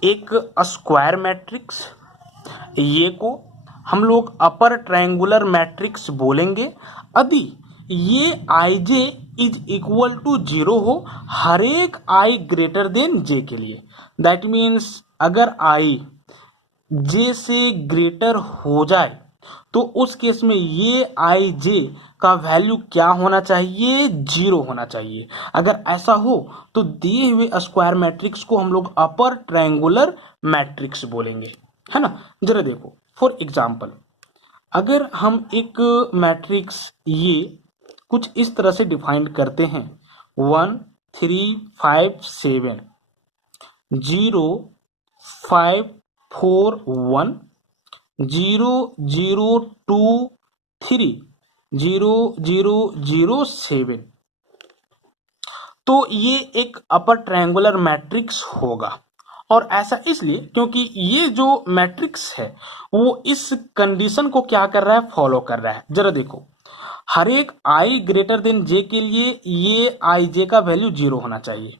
एक स्क्वायर मैट्रिक्स ये को हम लोग अपर ट्रायंगुलर मैट्रिक्स बोलेंगे यदि ये i j is equal to 0 हो हर एक आई ग्रेटर देन जे के लिए। दैट मीन्स अगर आई जे से ग्रेटर हो जाए तो उस केस में ये आई जे का वैल्यू क्या होना चाहिए, 0 होना चाहिए। अगर ऐसा हो तो दिए हुए स्क्वायर मैट्रिक्स को हम लोग अपर ट्रायंगुलर मैट्रिक्स बोलेंगे, है ना। जरा देखो फॉर एग्जाम्पल अगर हम एक मैट्रिक्स ये कुछ इस तरह से डिफाइन करते हैं 1 3 5 7 0 5 4 1 0 0 2 3 0 0 0 7 तो ये एक अपर ट्रायंगुलर मैट्रिक्स होगा। और ऐसा इसलिए क्योंकि ये जो मैट्रिक्स है वो इस कंडीशन को क्या कर रहा है, फॉलो कर रहा है। जरा देखो हर एक आई ग्रेटर देन जे के लिए ये आई जे का वैल्यू 0 होना चाहिए,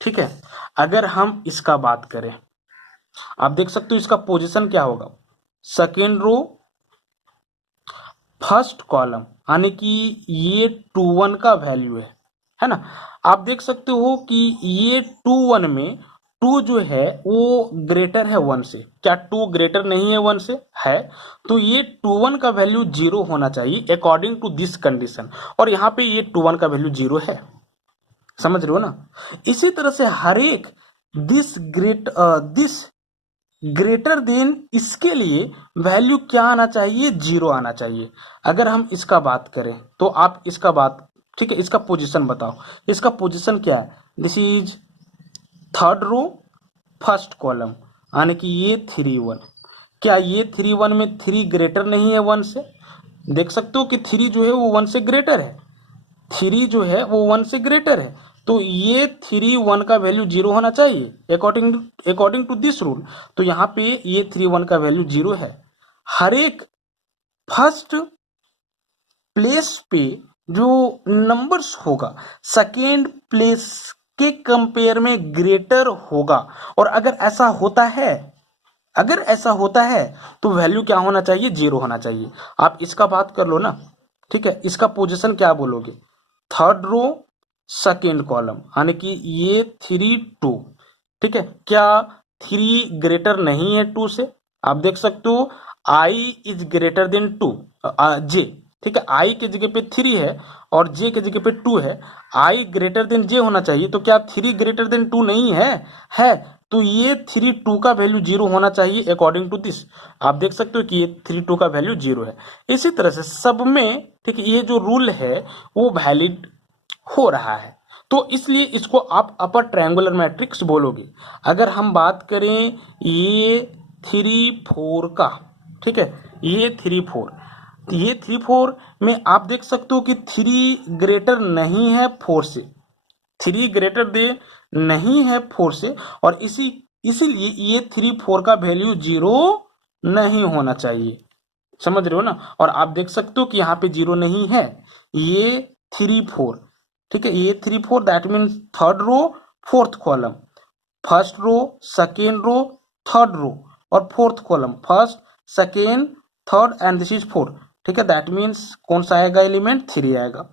ठीक है। अगर हम इसका बात करें आप देख सकते हो इसका पोजीशन क्या होगा, सेकेंड रो फर्स्ट कॉलम, यानी कि ये 2 1 का वैल्यू है ना। आप देख सकते हो कि ये 2 1 में 2 जो है वो ग्रेटर है 1 से। क्या 2 ग्रेटर नहीं है 1 से? है। तो ये 2 1 का वैल्यू 0 होना चाहिए अकॉर्डिंग टू दिस कंडीशन, और यहाँ पे ये 2 1 का वैल्यू 0 है। समझ रहे हो ना। इसी तरह से हर एक दिस ग्रेटर देन इसके लिए वैल्यू क्या आना चाहिए, 0 आना चाहिए। अगर हम इसका बात करें तो आप इसका बात, ठीक है, इसका पोजीशन बताओ। इसका पोजीशन क्या है, this is third row first column, यानी कि ये 3 1। क्या ये 3 1 में 3 ग्रेटर नहीं है 1 से? देख सकते हो कि 3 जो है वो 1 से ग्रेटर है, 3 जो है वो 1 से ग्रेटर है। तो ये 3 1 का वैल्यू 0 होना चाहिए अकॉर्डिंग टू दिस रूल। तो यहाँ पे ये 3 1 का वैल्यू 0 है। हर एक फर्स्ट प्लेस पे जो नंबर्स होगा सेकेंड प्लेस के कंपेयर में ग्रेटर होगा। और अगर ऐसा होता है तो वैल्यू क्या होना चाहिए, 0 होना चाहिए। आप इसका बात कर लो ना, ठीक है। इसका पोजीशन क्या बोलोगे, थर्ड रो सेकेंड कॉलम, यानी कि ये 3 2, ठीक है। क्या 3 ग्रेटर नहीं है 2 से? आप देख सकते हो आई इज ग्रेटर देन 2 जे, ठीक है। आई के जगह पे 3 है और जे के जगह पे 2 है। आई ग्रेटर देन जे होना चाहिए, तो क्या 3 ग्रेटर देन 2 नहीं है। तो ये 3 2 का वैल्यू 0 होना चाहिए अकॉर्डिंग टू दिस। आप देख सकते हो कि ये 3 2 का वैल्यू 0 है। इसी तरह से सब में, ठीक है, ये जो रूल है वो वैलिड हो रहा है, तो इसलिए इसको आप अपर ट्रायंगुलर मैट्रिक्स बोलोगे। अगर हम बात करें ये 3 4 का, ठीक है, ये 3 4 में आप देख सकते हो कि 3 ग्रेटर नहीं है 4 से, 3 ग्रेटर दे नहीं है 4 से, और इसीलिए ये 3 4 का वैल्यू 0 नहीं होना चाहिए। समझ रहे हो ना। और आप देख सकते हो कि यहाँ पे 0 नहीं है, ये 3 4, ठीक है, ये 3 4 that means third row fourth column, first row second row third row और fourth column, first second third and this is 4, ठीक है। दैट मीन्स कौन सा आएगा एलिमेंट, 3 आएगा,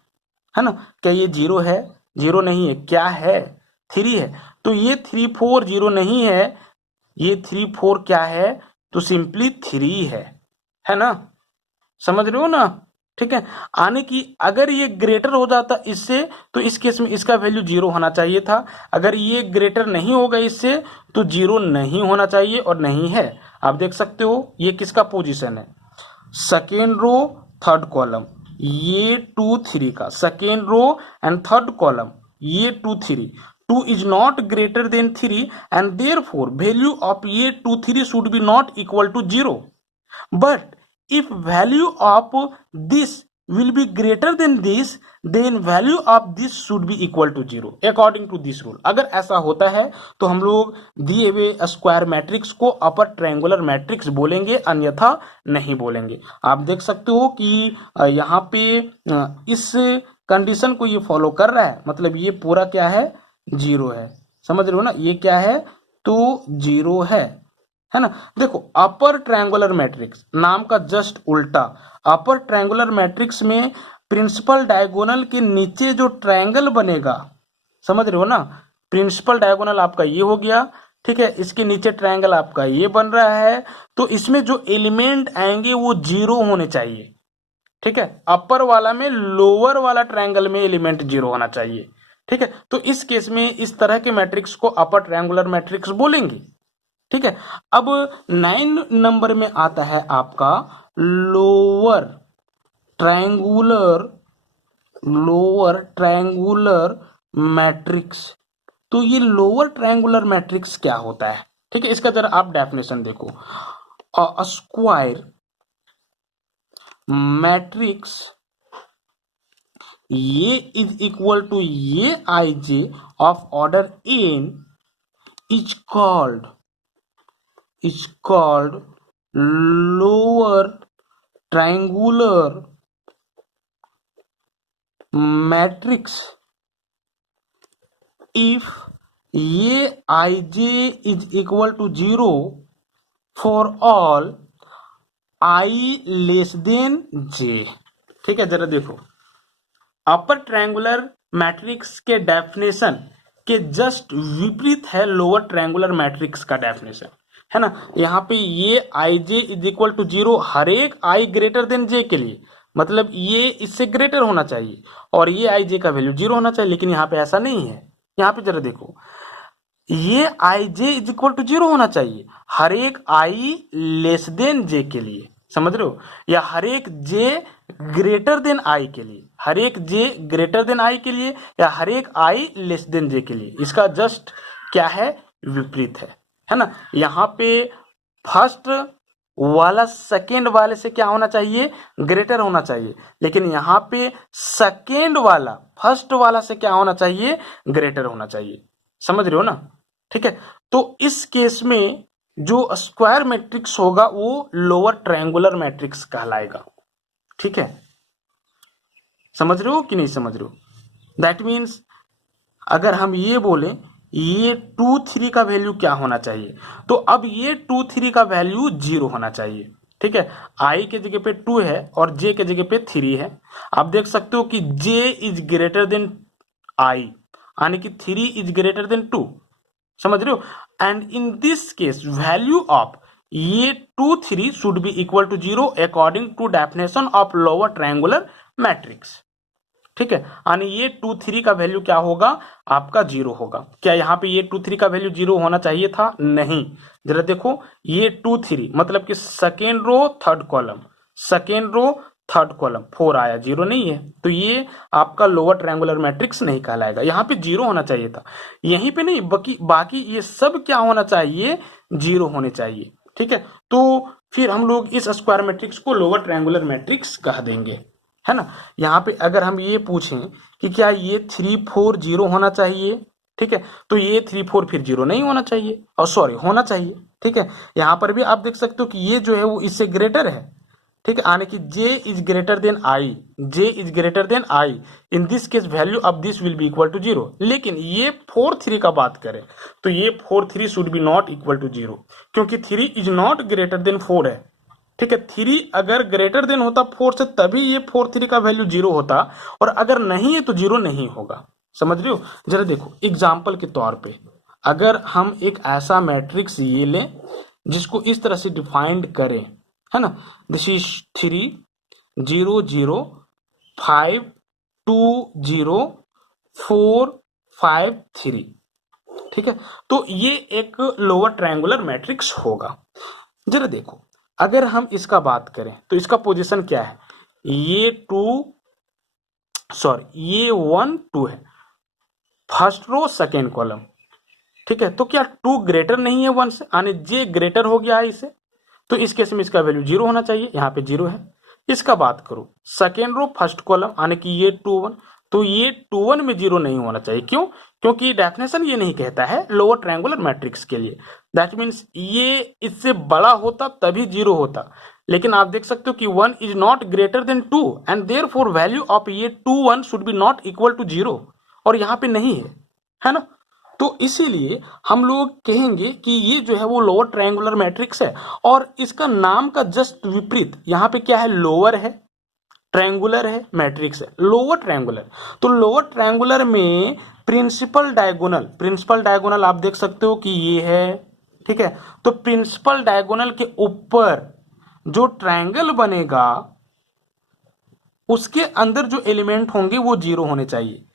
है ना। क्या ये 0 है? 0 नहीं है। क्या है? 3 है। तो ये 3 4 0 नहीं है, ये 3 4 क्या है, तो सिंपली 3 है ना। समझ रहे हो ना। ठीक है। आने की अगर ये ग्रेटर हो जाता इससे तो इस केस में इसका वैल्यू 0 होना चाहिए था। अगर ये ग्रेटर नहीं होगा इससे तो 0 नहीं होना चाहिए और नहीं है। आप देख सकते हो ये किसका पोजीशन है, सेकेंड रो थर्ड कॉलम, ये 2 3 का second row and third column, ये 2 3, 2 is not greater than 3 and therefore value of ये 2 3 should be not equal to 0. But if value of this will be greater than this then value of this should be equal to 0 according to this rule. अगर ऐसा होता है तो हम लोग दिए हुए स्क्वायर मैट्रिक्स को अपर ट्रायंगुलर मैट्रिक्स बोलेंगे, अन्यथा नहीं बोलेंगे। आप देख सकते हो कि यहाँ पे इस कंडीशन को ये फॉलो कर रहा है, मतलब ये पूरा क्या है, 0 है। समझ रहे हो ना, ये क्या है तो 0 है ना। देखो अपर ट्रायंगुलर मैट्रिक्स नाम का जस्ट उल्टा, अपर ट्रायंगुलर मैट्रिक्स में प्रिंसिपल डायगोनल के नीचे जो ट्रायंगल बनेगा, समझ रहे हो ना, प्रिंसिपल डायगोनल आपका ये हो गया, ठीक है, इसके नीचे ट्रायंगल आपका ये बन रहा है, तो इसमें जो एलिमेंट आएंगे वो 0 होने चाहिए। ठीक है, अपर वाला में लोअर वाला ट्रायंगल में एलिमेंट 0 होना चाहिए। ठीक है, तो इस केस में इस तरह के मैट्रिक्स को अपर ट्रायंगुलर मैट्रिक्स बोलेंगे। ठीक है, अब 9 नंबर में आता है आपका लोअर ट्रायंगुलर मैट्रिक्स। तो ये लोअर ट्रायंगुलर मैट्रिक्स क्या होता है, ठीक है, इसका जरा आप डेफिनेशन देखो। अ स्क्वायर मैट्रिक्स ये इज इक्वल टू ये i j of order n is called lower triangular matrix if ये ij is equal to 0 for all i less than j। ठीक है, जरा देखो अपर ट्रायंगुलर मैट्रिक्स के डेफिनेशन के जस्ट विपरीत है लोअर ट्रायंगुलर मैट्रिक्स का डेफिनेशन, है ना। यहाँ पे ये i j is equal to 0 हर एक आई ग्रेटर देन जे के लिए, मतलब ये इससे ग्रेटर होना चाहिए और ये आई जे का वैल्यू 0 होना चाहिए, लेकिन यहाँ पे ऐसा नहीं है। यहाँ पे जरा देखो ये i j is equal to 0 होना चाहिए हर एक आई लेस देन जे के लिए, समझ रहे हो, या हर एक जे ग्रेटर देन आई के लिए, हर एक जे ग्रेटर देन आई के लिए, या हर एक आई लेस देन जे के लिए। इसका जस्ट क्या है, विपरीत है ना। यहाँ पे फर्स्ट वाला सेकेंड वाले से क्या होना चाहिए, ग्रेटर होना चाहिए, लेकिन यहाँ पे सेकेंड वाला फर्स्ट वाला से क्या होना चाहिए, ग्रेटर होना चाहिए। समझ रहे हो ना, ठीक है। तो इस केस में जो स्क्वायर मैट्रिक्स होगा वो लोअर ट्रायंगुलर मैट्रिक्स कहलाएगा। ठीक है, समझ रहे हो कि नहीं समझ रहे हो। दैट मीन्स अगर हम ये बोलें ये 2 3 का वैल्यू क्या होना चाहिए, तो अब ये 2 3 का वैल्यू 0 होना चाहिए। ठीक है, आई के जगह पे 2 है और जे के जगह पे 3 है। आप देख सकते हो कि जे इज ग्रेटर देन आई, यानी कि 3 इज ग्रेटर देन 2, समझ रहे हो। And in this case value of ये 2 3 should be equal to 0 according to definition of lower triangular matrix. ठीक है, यानी ये 2 3 का वैल्यू क्या होगा, आपका 0 होगा। क्या यहाँ पे ये 2 3 का वैल्यू 0 होना चाहिए था, नहीं। जरा देखो ये 2 3 मतलब कि second row third column, second row third column 4 आया, 0 नहीं है, तो ये आपका लोअर ट्रायंगुलर मैट्रिक्स नहीं कहलाएगा। यहाँ पे 0 होना चाहिए था, यहीं पे नहीं, बाकी ये सब क्या होना चाहिए, 0 होने चाहिए। ठीक है, तो फिर हम लोग इस स्क्वायर मैट्रिक्स को लोअर ट्रायंगुलर मैट्रिक्स कह देंगे, है ना। यहाँ पे अगर हम ये पूछें कि क्या ये 3 4 0 होना चाहिए, ठीक है, तो ये 3 4 फिर 0 नहीं होना चाहिए, और सॉरी होना चाहिए। ठीक है, यहाँ पर भी आप देख सकते हो कि ये जो है वो इससे ग्रेटर है। ठीक है, यानी कि j is greater than i, j is greater than i, in this case value of this will be equal to 0। लेकिन ये 4 3 का बात करें तो ये 4 3 should be not equal to 0, क्योंकि 3 इज नॉट ग्रेटर देन 4 है। ठीक है, 3 अगर ग्रेटर देन होता 4 से तभी ये 4 3 का वैल्यू 0 होता, और अगर नहीं है तो 0 नहीं होगा। समझ रहे हो। जरा देखो एग्जाम्पल के तौर पे अगर हम एक ऐसा मैट्रिक्स ये लें जिसको इस तरह से डिफाइंड करें, है ना, दिस इज 3 0 0 5 2 0 4 5 3। ठीक है, तो ये एक लोअर ट्रायंगुलर मैट्रिक्स होगा। जरा देखो, अगर हम इसका बात करें तो इसका पोजीशन क्या है, ये 1 2 है, फर्स्ट रो सेकेंड कॉलम। ठीक है, तो क्या 2 ग्रेटर नहीं है 1 से, यानी जे ग्रेटर हो गया है इसे, तो इस केस में इसका वैल्यू 0 होना चाहिए, यहाँ पे 0 है। इसका बात करो सेकेंड रो फर्स्ट कॉलम, यानी कि ये 2 1, तो ये 2 1 में 0 नहीं होना चाहिए। क्यों? क्योंकि डेफिनेशन ये नहीं कहता है लोअर ट्रायंगुलर मैट्रिक्स के लिए, दैट मीन्स ये इससे बड़ा होता तभी 0 होता। लेकिन आप देख सकते हो कि 1 is not greater than 2 and therefore value of ये 2 1 should be not equal to 0, और यहाँ पे नहीं है ना। तो इसीलिए हम लोग कहेंगे कि ये जो है वो लोअर ट्रायंगुलर मैट्रिक्स है। और इसका नाम का जस्ट विपरीत यहाँ पे क्या है, लोअर है, ट्रायंगुलर है, मैट्रिक्स है, लोअर ट्रायंगुलर। तो लोअर ट्रायंगुलर में प्रिंसिपल डायगोनल आप देख सकते हो कि ये है। ठीक है, तो प्रिंसिपल डायगोनल के ऊपर जो ट्रायंगल बनेगा उसके अंदर जो एलिमेंट होंगे वो 0 होने चाहिए।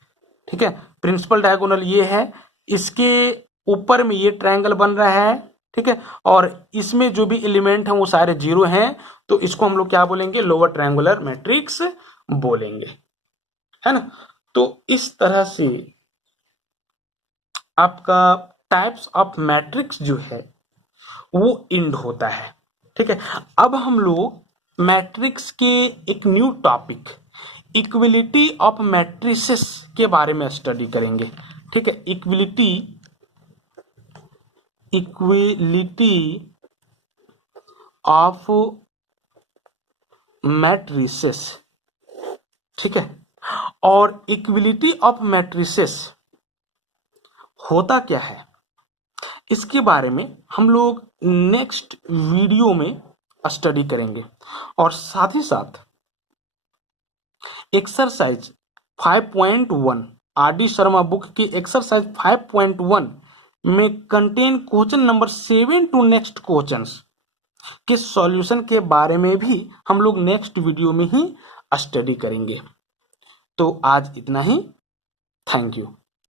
ठीक है, प्रिंसिपल डायगोनल ये है, इसके ऊपर में ये ट्रायंगल बन रहा है। ठीक है, और इसमें जो भी एलिमेंट हैं वो सारे 0 हैं, तो इसको हम लोग क्या बोलेंगे, लोअर ट्रायंगुलर मैट्रिक्स बोलेंगे, है ना। तो इस तरह से आपका टाइप्स ऑफ मैट्रिक्स जो है वो इंड होता है। ठीक है, अब हम लोग मैट्रिक्स के एक new topic equality of matrices के बारे में स्टडी करेंगे। ठीक है, इक्विलिटी ऑफ मैट्रिसेस। ठीक है, और इक्विलिटी ऑफ मैट्रिसेस होता क्या है इसके बारे में हम लोग नेक्स्ट वीडियो में स्टडी करेंगे। और साथ ही साथ एक्सरसाइज 5.1 आर.डी. शर्मा बुक की एक्सरसाइज 5.1 में contain question number 7 to next questions के सॉल्यूशन के बारे में भी हम लोग नेक्स्ट वीडियो में ही स्टडी करेंगे। तो आज इतना ही, थैंक यू।